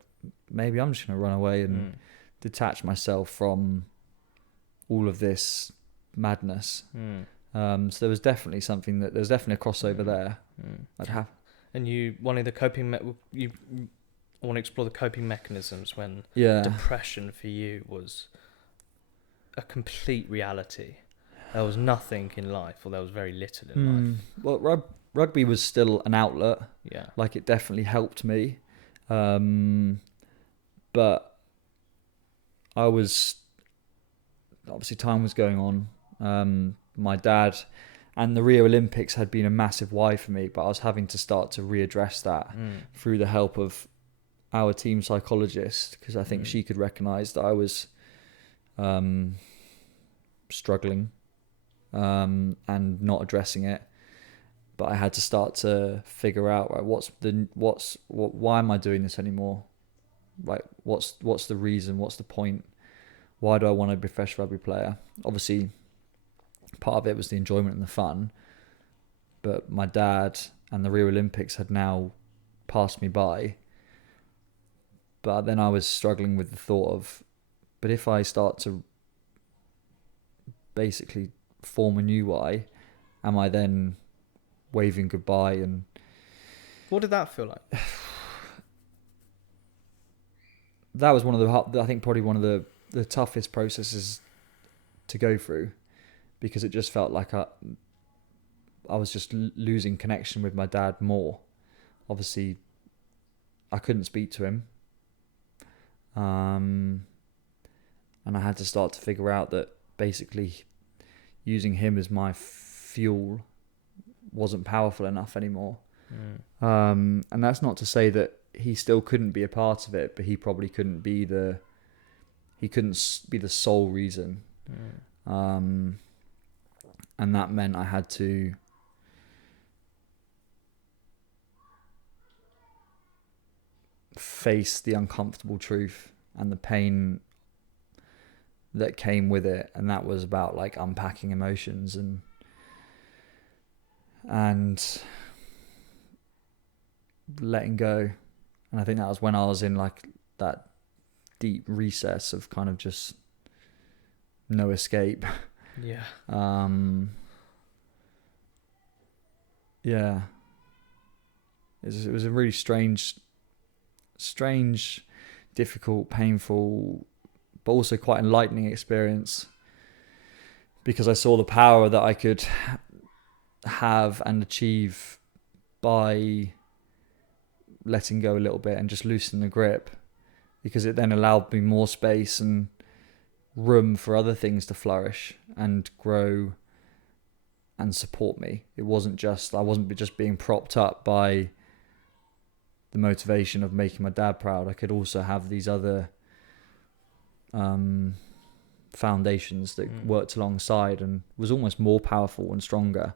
maybe I'm just going to run away and detach myself from all of this madness. So there was definitely there's definitely a crossover there. I'd have. And you wanted you want to explore the coping mechanisms when Yeah. depression for you was a complete reality. There was nothing in life, or there was very little in life. Well, rugby was still an outlet. Yeah. Like, it definitely helped me. But I was, obviously time was going on. My dad and the Rio Olympics had been a massive why for me, but I was having to start to readdress that through the help of our team psychologist, because I think she could recognise that I was struggling and not addressing it. But I had to start to figure out, right, why am I doing this anymore? Like, what's the reason? What's the point? Why do I want to be a professional rugby player? Obviously, part of it was the enjoyment and the fun, but my dad and the Rio Olympics had now passed me by. But then I was struggling with the thought of, but if I start to basically form a new why, am I then waving goodbye? And what did that feel like? That was one of I think probably one of the toughest processes to go through, because it just felt like I was just losing connection with my dad more. Obviously, I couldn't speak to him. And I had to start to figure out that basically using him as my fuel wasn't powerful enough anymore. And that's not to say that he still couldn't be a part of it, but he probably couldn't be the sole reason. And that meant I had to face the uncomfortable truth and the pain that came with it, and that was about like unpacking emotions and letting go. And I think that was when I was in like that deep recess of kind of just no escape. Yeah. Yeah. It was a really strange, difficult, painful, but also quite enlightening experience, because I saw the power that I could have and achieve by letting go a little bit and just loosening the grip, because it then allowed me more space and room for other things to flourish and grow and support me. I wasn't just being propped up by the motivation of making my dad proud. I could also have these other foundations that worked alongside and was almost more powerful and stronger,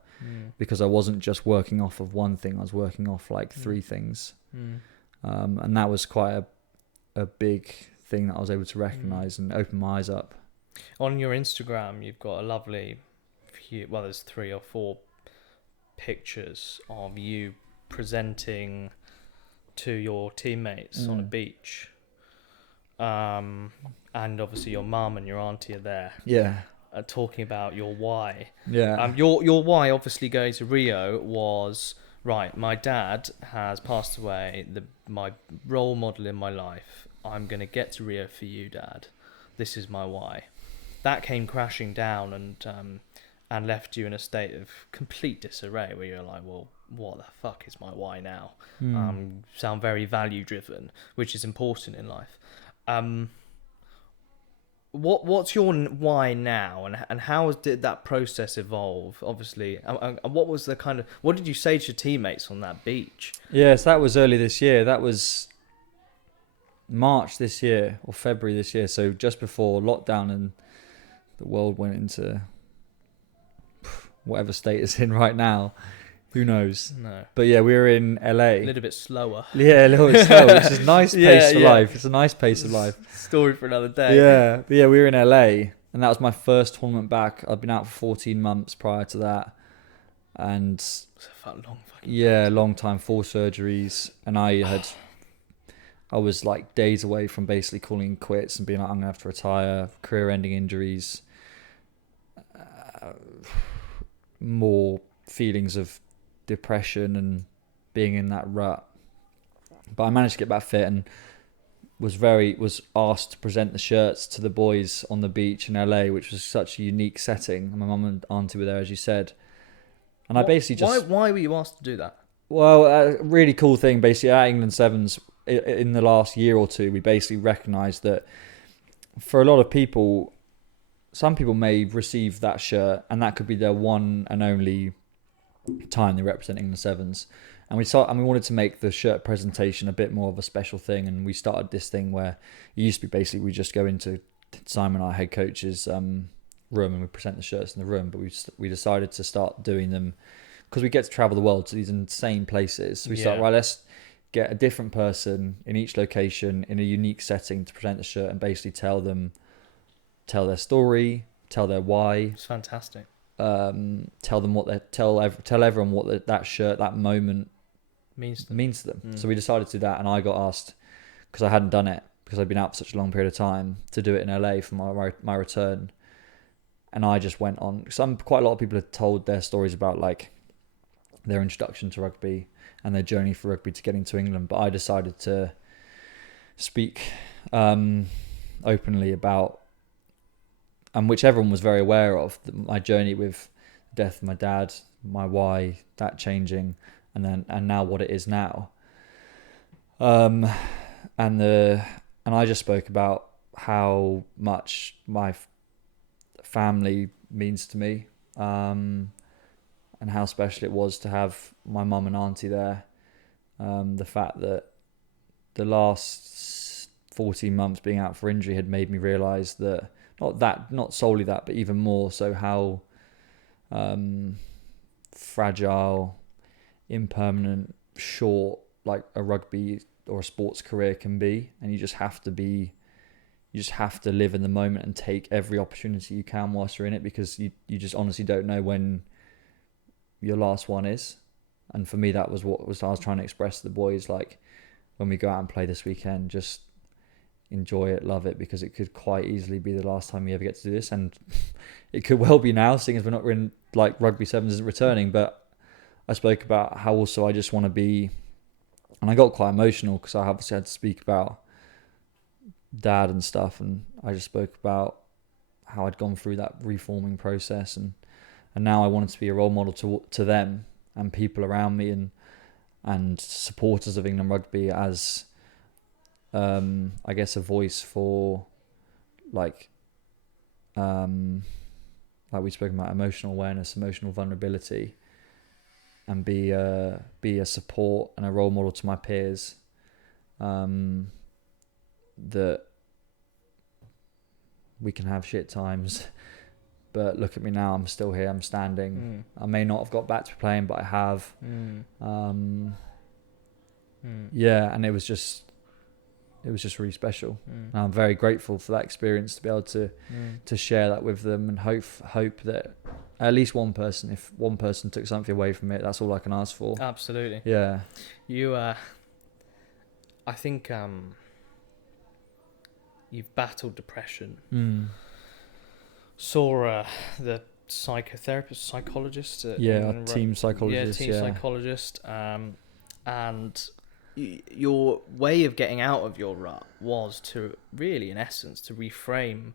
because I wasn't just working off of one thing. I was working off like three things. And that was quite a big thing that I was able to recognize and open my eyes up. On your Instagram, you've got a lovely there's 3 or 4 pictures of you presenting to your teammates on a beach. and obviously your mum and your auntie are there, Yeah. talking about your why. Yeah. Your why, obviously, going to Rio was, right, my dad has passed away, my role model in my life. I'm going to get to Rio for you, Dad. This is my why. That came crashing down and left you in a state of complete disarray, where you're like, well, what the fuck is my why now? Sound very value driven, which is important in life. What's your why now, and how did that process evolve? Obviously, and what was the kind of, what did you say to your teammates on that beach? Yes, that was early this year. That was March this year or February this year. So just before lockdown and the world went into whatever state it's in right now. Who knows? No, But yeah, we were in LA. a little bit slower. Yeah, a little bit slow, which is a nice pace for Yeah. life. It's a nice pace of life. Story for another day. Yeah, but yeah, we were in LA, and that was my first tournament back. I'd been out for 14 months prior to that, and It's a long fucking yeah, long time, 4 surgeries, and I was like days away from basically calling quits and being like, I'm gonna have to retire. Career-ending injuries, more feelings of depression and being in that rut. But I managed to get back fit and was asked to present the shirts to the boys on the beach in LA, which was such a unique setting. My mum and auntie were there, as you said, and I basically just why were you asked to do that? well, a really cool thing basically at England Sevens in the last year or two, we basically recognised that for a lot of people, some people may receive that shirt and that could be their one and only time they represent England Sevens. And we wanted to make the shirt presentation a bit more of a special thing, and we started this thing where it used to be basically we just go into Simon, our head coach's room, and we present the shirts in the room. But we decided to start doing them because we get to travel the world to these insane places. So we start, right, let's get a different person in each location in a unique setting to present the shirt and basically tell their story, tell their why. It's fantastic. Tell them tell everyone what that shirt, that moment means to them. So we decided to do that, and I got asked because I hadn't done it because I'd been out for such a long period of time to do it in LA for my return, and I just went on. Quite a lot of people had told their stories about like their introduction to rugby and their journey for rugby to getting to England, but I decided to speak openly about, and which everyone was very aware of, my journey with the death of my dad, my why, that changing, and now what it is now. And I just spoke about how much my family means to me, and how special it was to have my mum and auntie there. The fact that the last 14 months being out for injury had made me realise that not solely that, but even more so how fragile, impermanent, short like a rugby or a sports career can be, and you just have to live in the moment and take every opportunity you can whilst you're in it, because you just honestly don't know when your last one is. And for me, that was what I was trying to express to the boys, like, when we go out and play this weekend, just enjoy it, love it, because it could quite easily be the last time you ever get to do this, and it could well be now, seeing as we're not in, like, Rugby Sevens isn't returning. But I spoke about how also I just want to be, and I got quite emotional because I obviously had to speak about dad and stuff, and I just spoke about how I'd gone through that reforming process, and now I wanted to be a role model to them and people around me and supporters of England Rugby as I guess a voice for like we've spoken about emotional awareness, emotional vulnerability, and be a support and a role model to my peers, that we can have shit times, but look at me now, I'm still here, I'm standing. I may not have got back to playing, but I have. Yeah, and it was just really special. And I'm very grateful for that experience, to be able to share that with them, and hope that at least one person, if one person took something away from it, that's all I can ask for. Absolutely. Yeah. You I think you've battled depression. Mm. Saw the psychologist. Team psychologist. Team psychologist. And your way of getting out of your rut was to really, in essence, to reframe.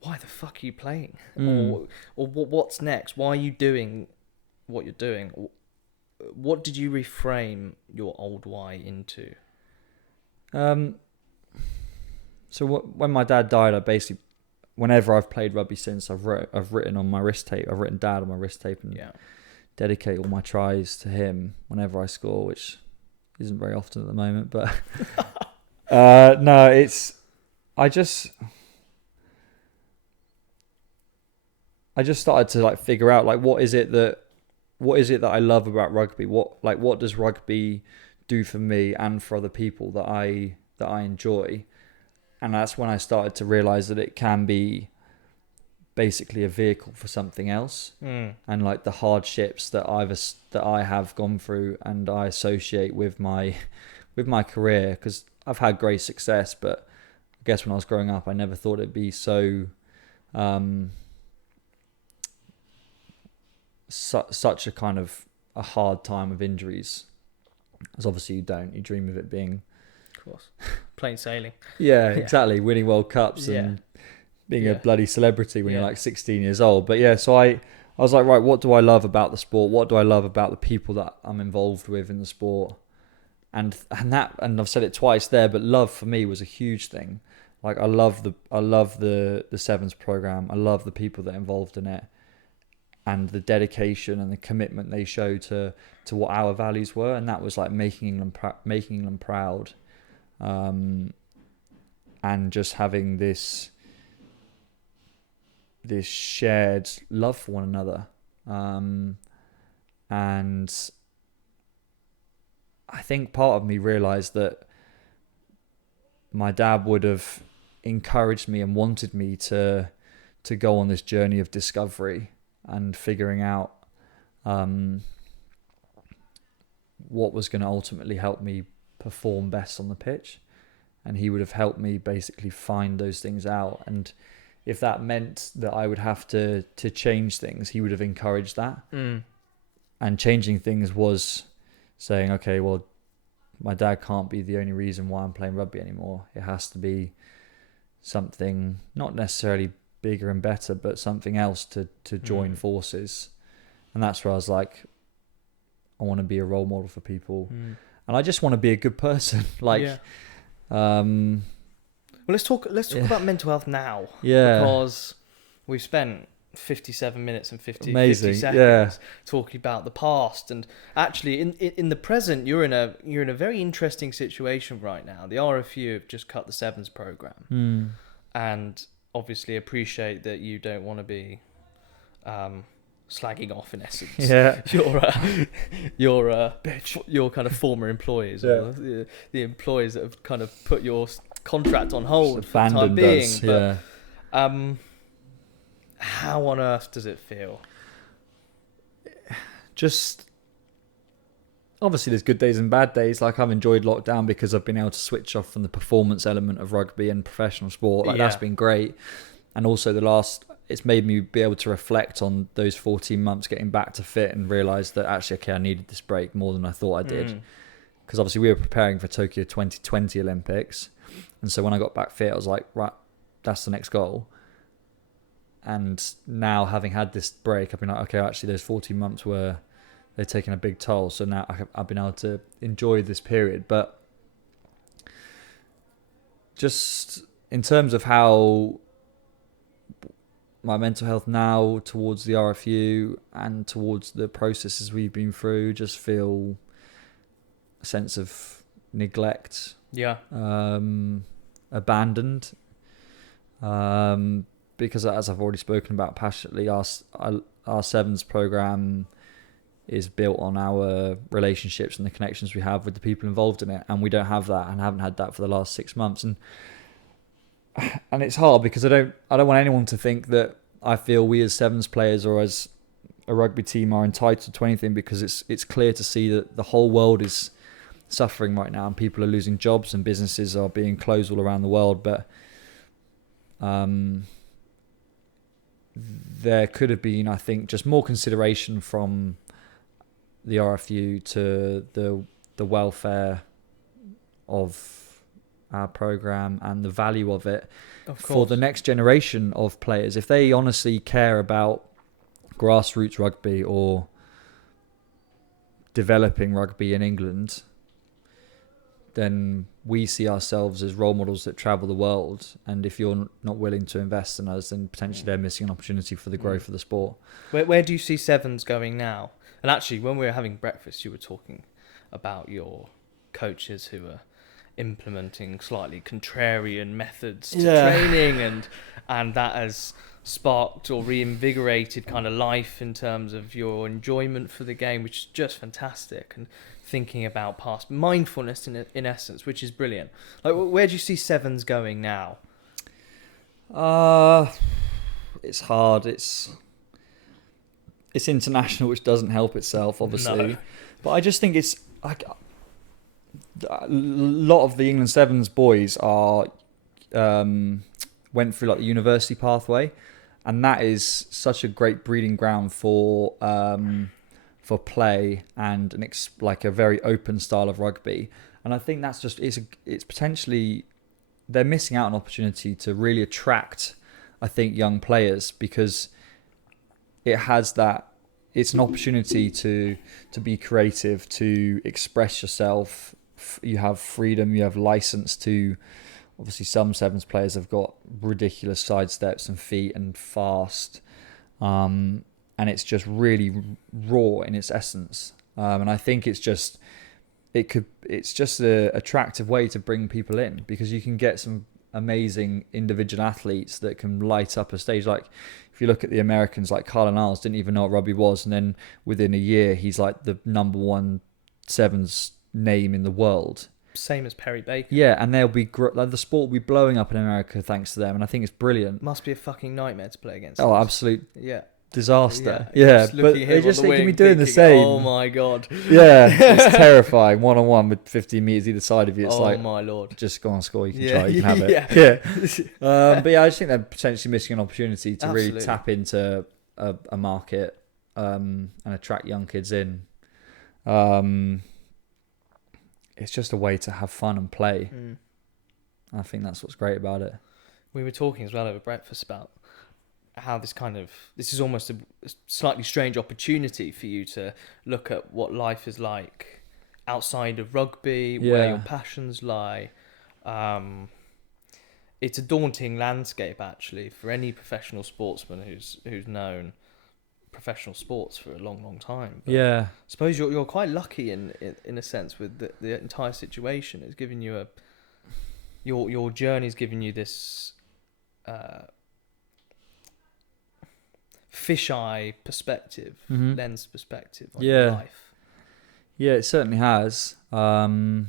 Why the fuck are you playing? Or what's next? Why are you doing what you're doing? What did you reframe your old why into? So when my dad died, I basically, whenever I've played rugby since, I've written on my wrist tape. I've written Dad on my wrist tape and dedicate all my tries to him whenever I score, which isn't very often at the moment. But no, I just started to like figure out like what is it that I love about rugby? What does rugby do for me and for other people that I enjoy? And that's when I started to realize that it can be basically a vehicle for something else. And like the hardships that I have gone through and I associate with my career, because I've had great success, but I guess when I was growing up, I never thought it'd be so such a kind of a hard time of injuries. As obviously you dream of it being, of course, plain sailing. Yeah, exactly, winning World Cups and being a bloody celebrity when you're like 16 years old. But yeah, so I was like, right, what do I love about the sport? What do I love about the people that I'm involved with in the sport? And I've said it twice there, but love for me was a huge thing. Like I love the Sevens program. I love the people that are involved in it, and the dedication and the commitment they show to what our values were, and that was like making England proud, and just having this shared love for one another, and I think part of me realised that my dad would have encouraged me and wanted me to go on this journey of discovery and figuring out what was going to ultimately help me perform best on the pitch. And he would have helped me basically find those things out. And if that meant that I would have to change things, he would have encouraged that. And changing things was saying, okay, well, my dad can't be the only reason why I'm playing rugby anymore. It has to be something not necessarily bigger and better, but something else to join forces. And that's where I was like, I want to be a role model for people. And I just want to be a good person. Well, let's talk about mental health now. Yeah. Because we've spent 57 minutes and 50 seconds talking about the past, and actually in the present you're in a very interesting situation right now. The RFU have just cut the Sevens program, and obviously appreciate that you don't want to be slagging off in essence your kind of former employees, or the employees that have kind of put your contract on hold for the time being. But how on earth does it feel? Just obviously there's good days and bad days. Like I've enjoyed lockdown because I've been able to switch off from the performance element of rugby and professional sport. That's been great. And also it's made me be able to reflect on those 14 months getting back to fit and realise that actually, okay, I needed this break more than I thought I did. Because obviously we were preparing for Tokyo 2020 Olympics. And so when I got back fit, I was like, right, that's the next goal. And now having had this break, I've been like, okay, actually those 14 months they're taking a big toll. So now I've been able to enjoy this period. But just in terms of how my mental health now towards the RFU and towards the processes we've been through, just feel a sense of neglect, abandoned, because as I've already spoken about passionately, our Sevens program is built on our relationships and the connections we have with the people involved in it, and we don't have that and haven't had that for the last 6 months. And it's hard because I don't want anyone to think that I feel we as Sevens players or as a rugby team are entitled to anything, because it's clear to see that the whole world is suffering right now and people are losing jobs and businesses are being closed all around the world. But there could have been, I think, just more consideration from the RFU to the welfare of our program and the value of it for the next generation of players. If they honestly care about grassroots rugby or developing rugby in England, then we see ourselves as role models that travel the world. And if you're not willing to invest in us, then potentially they're missing an opportunity for the growth of the sport. Where do you see Sevens going now? And actually, when we were having breakfast, you were talking about your coaches who are implementing slightly contrarian methods to training, and that has sparked or reinvigorated kind of life in terms of your enjoyment for the game, which is just fantastic. And thinking about past mindfulness in essence, which is brilliant. Like, where do you see Sevens going now? It's hard. It's international, which doesn't help itself, obviously. No. But I just think it's like a lot of the England Sevens boys are went through like the university pathway, and that is such a great breeding ground for play and like a very open style of rugby. And I think that's just it's potentially they're missing out on an opportunity to really attract, I think, young players, because it has that. It's an opportunity to be creative, to express yourself. You have freedom, you have license to. Obviously, some Sevens players have got ridiculous sidesteps and feet and fast, and it's just really raw in its essence. And I think it's just an attractive way to bring people in, because you can get some amazing individual athletes that can light up a stage. Like if you look at the Americans, like Carl Niles didn't even know what rugby was, and then within a year he's like the number one Sevens name in the world. Same as Perry Baker. Yeah, and they'll be like, the sport will be blowing up in America thanks to them, and I think it's brilliant. Must be a fucking nightmare to play against. Oh, absolute disaster. Yeah, but they just can be doing the same. Oh my god. Yeah, it's terrifying. 1-on-1 with 15 meters either side of you. It's like, my lord, just go on, score. You can try. You can have it. But yeah, I just think they're potentially missing an opportunity to really tap into a market and attract young kids in. It's just a way to have fun and play. I think that's what's great about it. We were talking as well over breakfast about how this is almost a slightly strange opportunity for you to look at what life is like outside of rugby, where your passions lie. It's a daunting landscape, actually, for any professional sportsman who's known professional sports for a long time. But I suppose you're quite lucky in a sense with the entire situation. It's given you your journey's given you this fisheye perspective, lens perspective on your life. Yeah, it certainly has. I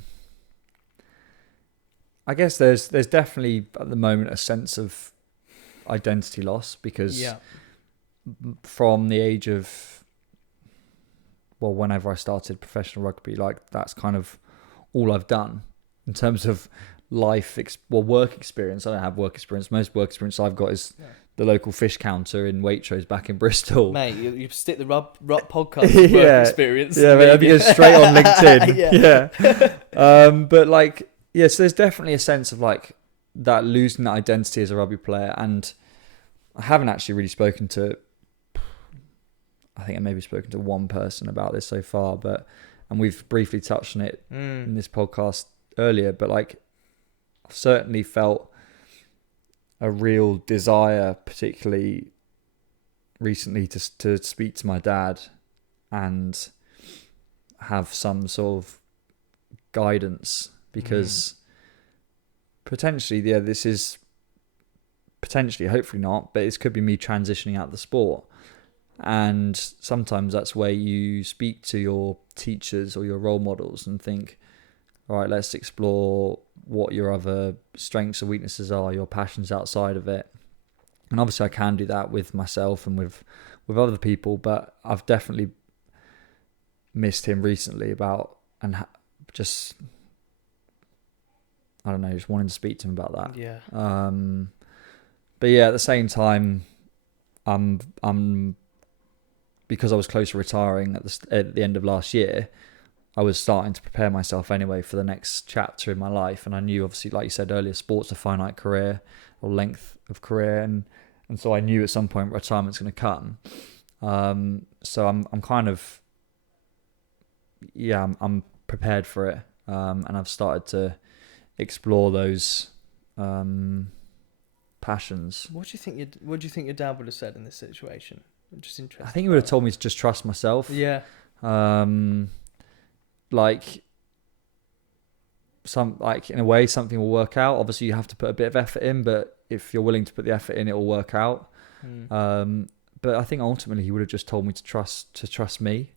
guess there's definitely at the moment a sense of identity loss, because from the age of, well, whenever I started professional rugby, like that's kind of all I've done in terms of life, work experience. I don't have work experience. Most work experience I've got is the local fish counter in Waitrose back in Bristol. Mate, you stick the Rub podcast work experience. Yeah, mate, I'd be going straight on LinkedIn. But like, so there's definitely a sense of like that losing that identity as a rugby player. And I haven't actually really spoken to, I think I maybe spoken to one person about this so far, and we've briefly touched on it in this podcast earlier, but like I've certainly felt a real desire, particularly recently, to speak to my dad and have some sort of guidance, because potentially, this is potentially, hopefully not, but it could be me transitioning out of the sport. And sometimes that's where you speak to your teachers or your role models and think, all right, let's explore what your other strengths or weaknesses are, your passions outside of it. And obviously I can do that with myself and with other people, but I've definitely missed him recently just wanting to speak to him about that. But yeah, at the same time, I'm because I was close to retiring at the end of last year. I was starting to prepare myself anyway for the next chapter in my life, and I knew, obviously, like you said earlier, sport's a finite career or length of career, and so I knew at some point retirement's going to come. So I'm kind of, yeah, I'm prepared for it, and I've started to explore those passions. What do you think your dad would have said in this situation? I'm just interested. I think he would have told me to just trust myself. Yeah. Like in a way, something will work out. Obviously, you have to put a bit of effort in, but if you're willing to put the effort in, it will work out. But I think ultimately he would have just told me to trust me,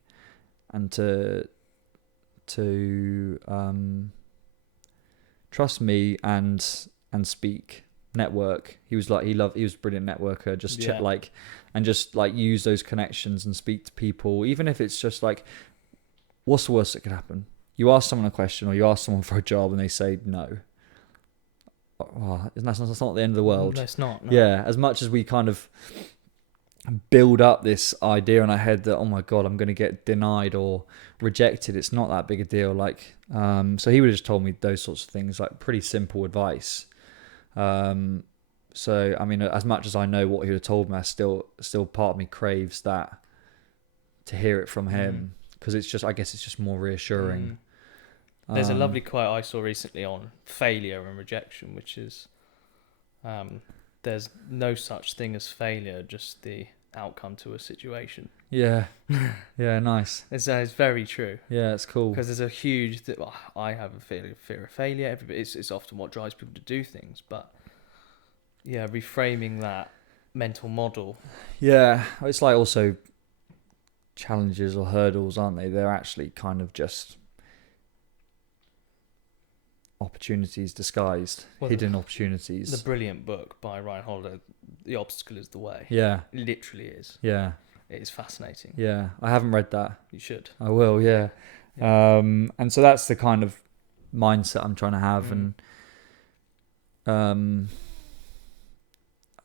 and to trust me and speak, network. He was a brilliant networker. Just use those connections and speak to people, even if it's just like, what's the worst that could happen? You ask someone a question, or you ask someone for a job, and they say no. Oh, that's not the end of the world. No, it's not. No. Yeah, as much as we kind of build up this idea in our head that, oh my God, I'm going to get denied or rejected, it's not that big a deal. Like, so he would have just told me those sorts of things, like pretty simple advice. So, I mean, as much as I know what he would have told me, I still part of me craves that, to hear it from him, because I guess it's just more reassuring. There's a lovely quote I saw recently on failure and rejection, which is, there's no such thing as failure, just the outcome to a situation. Yeah. Yeah, nice. It's very true. Yeah, it's cool. Because there's a huge... I have a fear of failure. It's often what drives people to do things. But, yeah, reframing that mental model. Yeah, it's like also challenges or hurdles, aren't they? They're actually kind of just opportunities disguised, hidden opportunities. The brilliant book by Ryan Holiday, The Obstacle is the Way. Yeah. It literally is. Yeah. It is fascinating. Yeah, I haven't read that. You should. I will, yeah. And so that's the kind of mindset I'm trying to have. And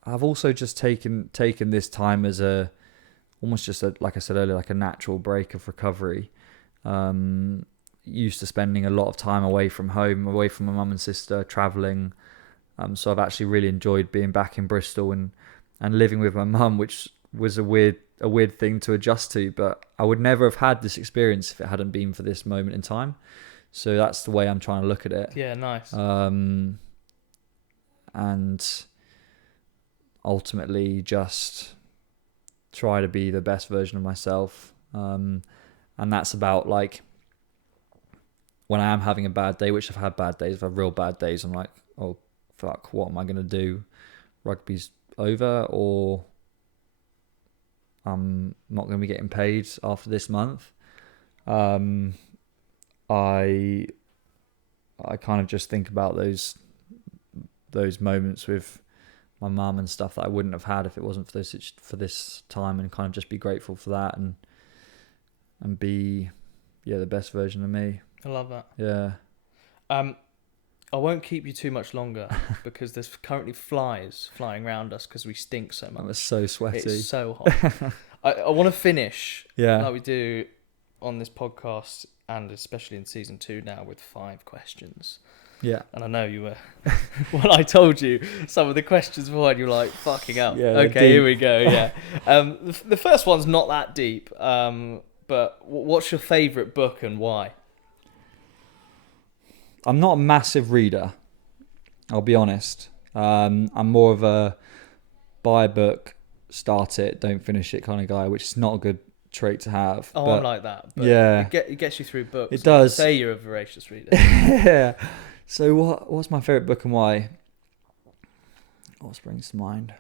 I've also just taken this time as like I said earlier, like a natural break of recovery. Used to spending a lot of time away from home, away from my mum and sister, travelling. So I've actually really enjoyed being back in Bristol and living with my mum, which was a weird thing to adjust to, but I would never have had this experience if it hadn't been for this moment in time. So that's the way I'm trying to look at it. Yeah, nice. And ultimately just try to be the best version of myself. And that's about, like, when I am having a bad day, which I've had bad days, I've had real bad days, I'm like, oh fuck, what am I going to do? Rugby's over, or I'm not going to be getting paid after this month. I kind of just think about those moments with my mum and stuff that I wouldn't have had if it wasn't for this time, and kind of just be grateful for that and be the best version of me. I love that. Yeah. I won't keep you too much longer because there's currently flies flying around us because we stink so much. It's so sweaty. It's so hot. I want to finish like we do on this podcast, and especially in season 2 now, with 5 questions. Yeah. And I know you were, when I told you some of the questions before, and you were like, fucking hell. Yeah, okay, here we go. Yeah. The first one's not that deep, but what's your favourite book and why? I'm not a massive reader, I'll be honest. I'm more of a buy a book, start it, don't finish it kind of guy, which is not a good trait to have. Oh, but I'm like that. But yeah. It gets you through books. It does. Say you're a voracious reader. Yeah. So what's my favourite book and why? What springs to mind?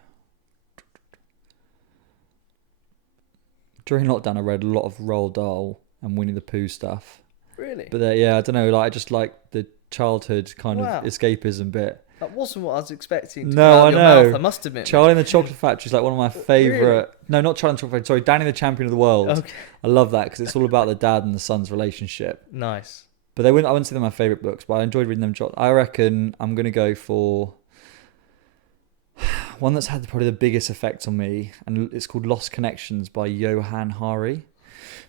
During lockdown, I read a lot of Roald Dahl and Winnie the Pooh stuff. Really? But I don't know, like I just like the childhood kind of escapism bit. That wasn't what I was expecting to No, come out I of your know. mouth, I must admit. Charlie and the Chocolate Factory is like one of my favourite... Really? No, not Charlie and the Chocolate Factory, sorry, Danny the Champion of the World. Okay. I love that because it's all about the dad and the son's relationship. Nice. But I wouldn't say they're my favourite books, but I enjoyed reading them. I reckon I'm going to go for one that's had probably the biggest effect on me, and it's called Lost Connections by Johan Hari,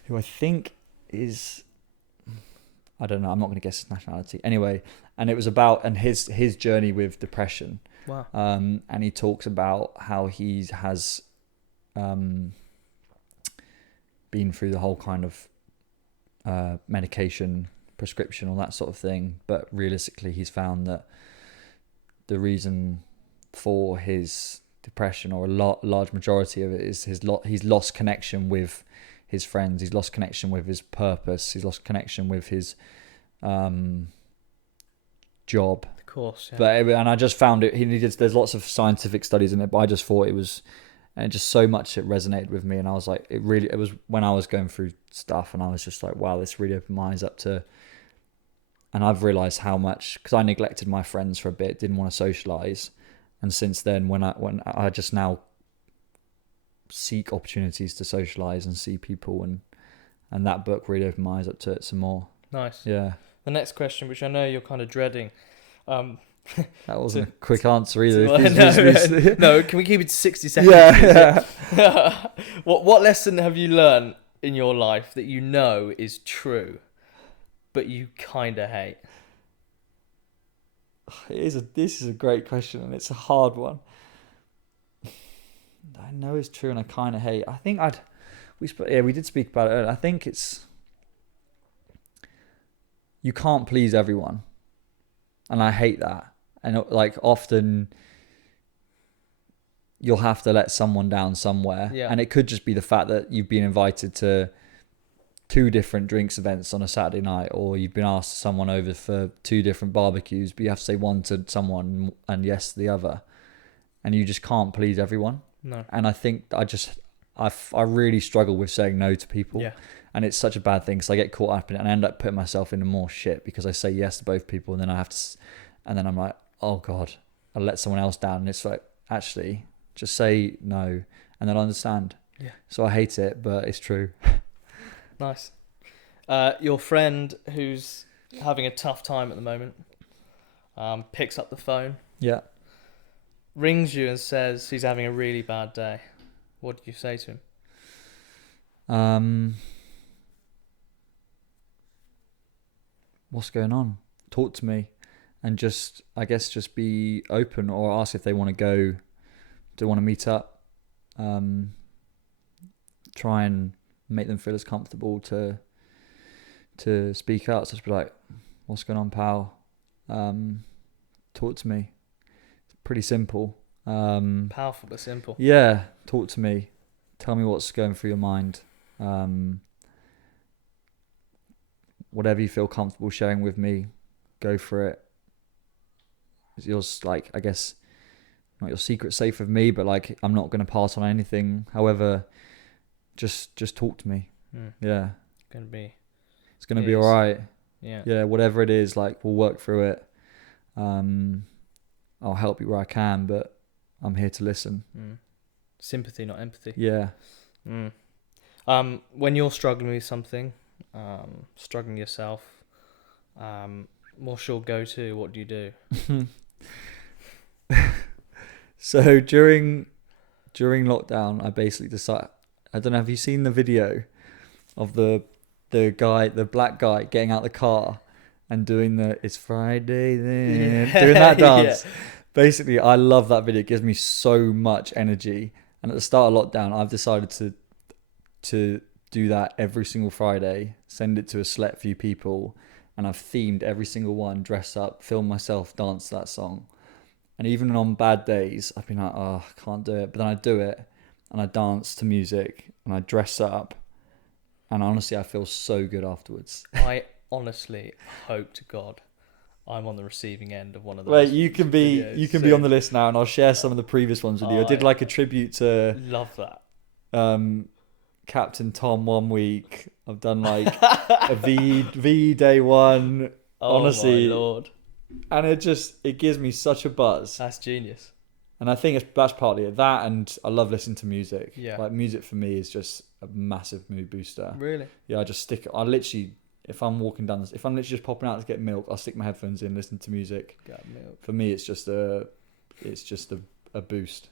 who I think is, I don't know, I'm not going to guess his nationality. Anyway, and it was about, and his journey with depression. Wow. And he talks about how he has been through the whole kind of medication, prescription, all that sort of thing. But realistically, he's found that the reason for his depression, or a large majority of it, is he's lost connection with his friends. He's lost connection with his purpose. He's lost connection with his job. Of course, yeah. But and I just found it. There's lots of scientific studies in it, but I just thought it was, and just so much it resonated with me. And I was like, it was when I was going through stuff, and I was just like, wow, this really opened my eyes up to. And I've realised how much, because I neglected my friends for a bit, didn't want to socialise, and since then, when I just now seek opportunities to socialise and see people, and that book really opened my eyes up to it some more. Nice. Yeah. The next question, which I know you're kind of dreading. That wasn't a quick answer either. No, can we keep it to 60 seconds? Yeah. What lesson have you learned in your life that you know is true, but you kind of hate? This is a great question, and it's a hard one. I know it's true, and I kind of hate. I think we did speak about it earlier. I think it's, you can't please everyone, and I hate that. And like often, you'll have to let someone down somewhere, and it could just be the fact that you've been invited to 2 different drinks events on a Saturday night, or you've been asked someone over for 2 different barbecues, but you have to say one to someone and yes to the other, and you just can't please everyone. No. And I think I really struggle with saying no to people. Yeah. And it's such a bad thing, because I get caught up in it and I end up putting myself into more shit because I say yes to both people, and then and then I'm like, oh God, I let someone else down. And it's like, actually, just say no and they'll understand. Yeah. So I hate it, but it's true. Nice. Your friend who's having a tough time at the moment picks up the phone. Yeah. Rings you and says he's having a really bad day. What do you say to him? What's going on? Talk to me, and just be open, or ask if they want to go, do want to meet up. Try and make them feel as comfortable to speak out. So just be like, what's going on, pal? Talk to me. It's pretty simple. Powerful but simple. Yeah, talk to me. Tell me what's going through your mind. Whatever you feel comfortable sharing with me, go for it. It's yours, like, I guess, not your secret safe with me, but like, I'm not going to pass on anything. However, just talk to me. Yeah. It's going to be all right. Yeah. Yeah, whatever it is, like, we'll work through it. I'll help you where I can, but I'm here to listen. Sympathy, not empathy. Yeah. When you're struggling with something, struggling yourself, what's your go-to? What do you do? So during lockdown, I basically decided, I don't know, have you seen the video of the black guy getting out the car and doing it's Friday then, doing that dance? Yeah. Basically, I love that video. It gives me so much energy. And at the start of lockdown, I've decided to do that every single Friday, send it to a select few people, and I've themed every single one, dress up, film myself, dance that song. And even on bad days, I've been like, oh, I can't do it. But then I do it, and I dance to music, and I dress up, and honestly, I feel so good afterwards. I honestly hope to God I'm on the receiving end of one of those. Wait, you can be on the list now, and I'll share some of the previous ones with you. I did like a tribute to love that. Captain Tom one week. I've done like a V Day one. Oh, honestly, my Lord. And it gives me such a buzz. That's genius. And I think that's partly it. That, and I love listening to music. Yeah. Like, music for me is just a massive mood booster. Really? Yeah, I just stick it. I literally, if I'm walking down, if I'm literally just popping out to get milk, I'll stick my headphones in, listen to music. Got milk. For me, it's just a boost.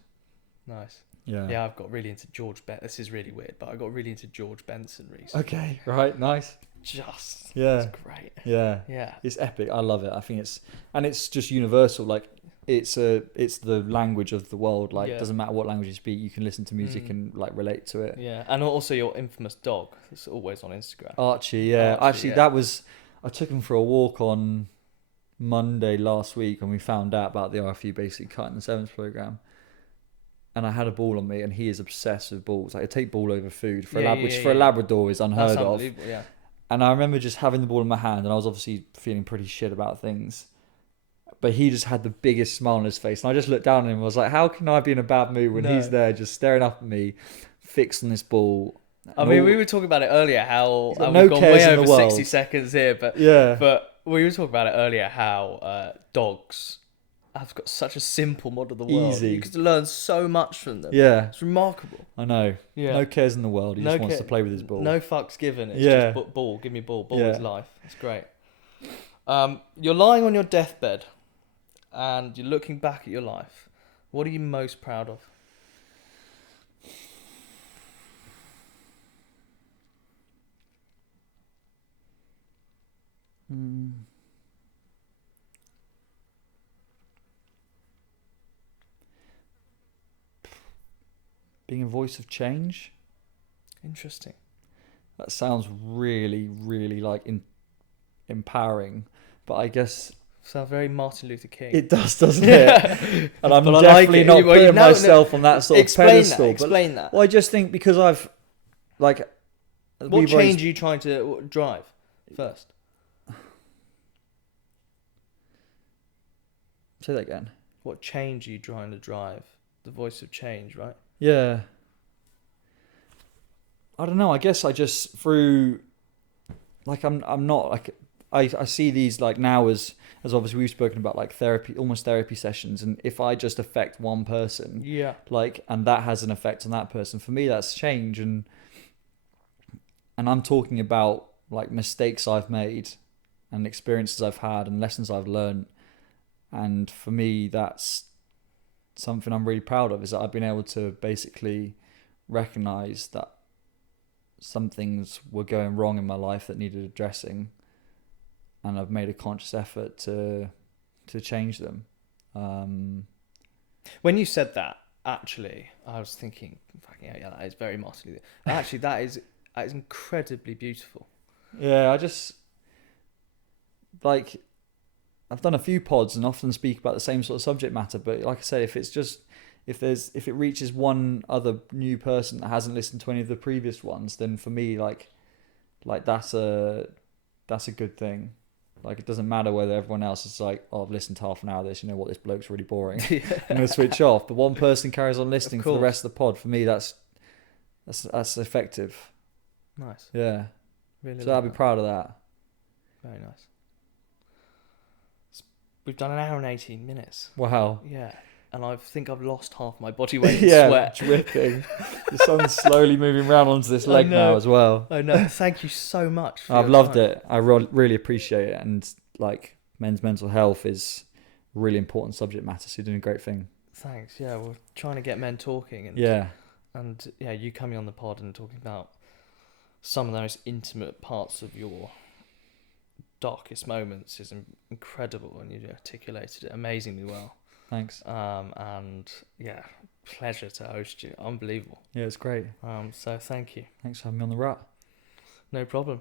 Nice. Yeah. Yeah, I've got really into George Benson. This is really weird, but I got really into George Benson recently. Okay. Right. Nice. It's Yeah. great. Yeah. Yeah. It's epic. I love it. I think it's just universal. Like it's the language of the world. Like Yeah. it doesn't matter what language you speak, you can listen to music and like relate to it. Yeah, and also your infamous dog. It's always on Instagram. Archie, yeah. Archie, Actually, I took him for a walk on Monday last week, and we found out about the RFU basically cutting the sevens program. And I had a ball on me, and he is obsessed with balls. Like, I take ball over food which for a Labrador is unheard That's of. unbelievable, yeah. And I remember just having the ball in my hand, and I was obviously feeling pretty shit about things. But he just had the biggest smile on his face, and I just looked down at him and was like, "How can I be in a bad mood when he's there, just staring up at me, fixed on this ball?" I mean, we were talking about it earlier how got we've no gone cares way in the over 60 world. seconds here, but Yeah. But we were talking about it earlier how dogs have got such a simple model of the world. Easy. You could learn so much from them. Yeah. It's remarkable. I know. Yeah. No cares in the world. He just wants to play with his ball. No fucks given. It's Yeah. just ball. Give me ball. Ball is life. It's great. You're lying on your deathbed and you're looking back at your life. What are you most proud of? Being a voice of change. Interesting. That sounds really, really like empowering, but I guess Sounds very Martin Luther King. it does, doesn't it? And I'm But I like definitely it. not Well, putting myself on that sort of pedestal. Explain that. Well, I just think because I've like. What change are you trying to drive first? Say that again. What change are you trying to drive? The voice of change, right? Yeah. I don't know. I guess I just through, like I'm not like I see these like now as obviously we've spoken about like therapy, almost therapy sessions, and if I just affect one person, Yeah. like, and that has an effect on that person, for me that's change. And I'm talking about like mistakes I've made and experiences I've had and lessons I've learned. And for me, that's something I'm really proud of, is that I've been able to basically recognize that some things were going wrong in my life that needed addressing. And I've made a conscious effort to change them. When you said that, actually, I was thinking, fucking hell, yeah, that is very Martin Luther. Actually, that is incredibly beautiful. Yeah, I just like I've done a few pods and often speak about the same sort of subject matter, but like I say, if it reaches one other new person that hasn't listened to any of the previous ones, then for me, like that's a good thing. Like, it doesn't matter whether everyone else is like, oh, I've listened to half an hour of this, you know what, this bloke's really boring. I'm gonna switch off. But one person carries on listening for the rest of the pod. For me, that's effective. Nice. Yeah. Really. So I'd be proud of that. Very nice. We've done an hour and 18 minutes. Wow. Yeah. And I think I've lost half my body weight in sweat. Dripping. The sun's slowly moving around onto this leg now as well. I know. Thank you so much. I've loved it. I really appreciate it. And like, men's mental health is a really important subject matter. So you're doing a great thing. Thanks. Yeah, we're trying to get men talking. And you coming on the pod and talking about some of the most intimate parts of your darkest moments is incredible, and you articulated it amazingly well. Thanks. And yeah, pleasure to host you. Unbelievable. Yeah, it's great. So thank you. Thanks for having me on the rut. No problem.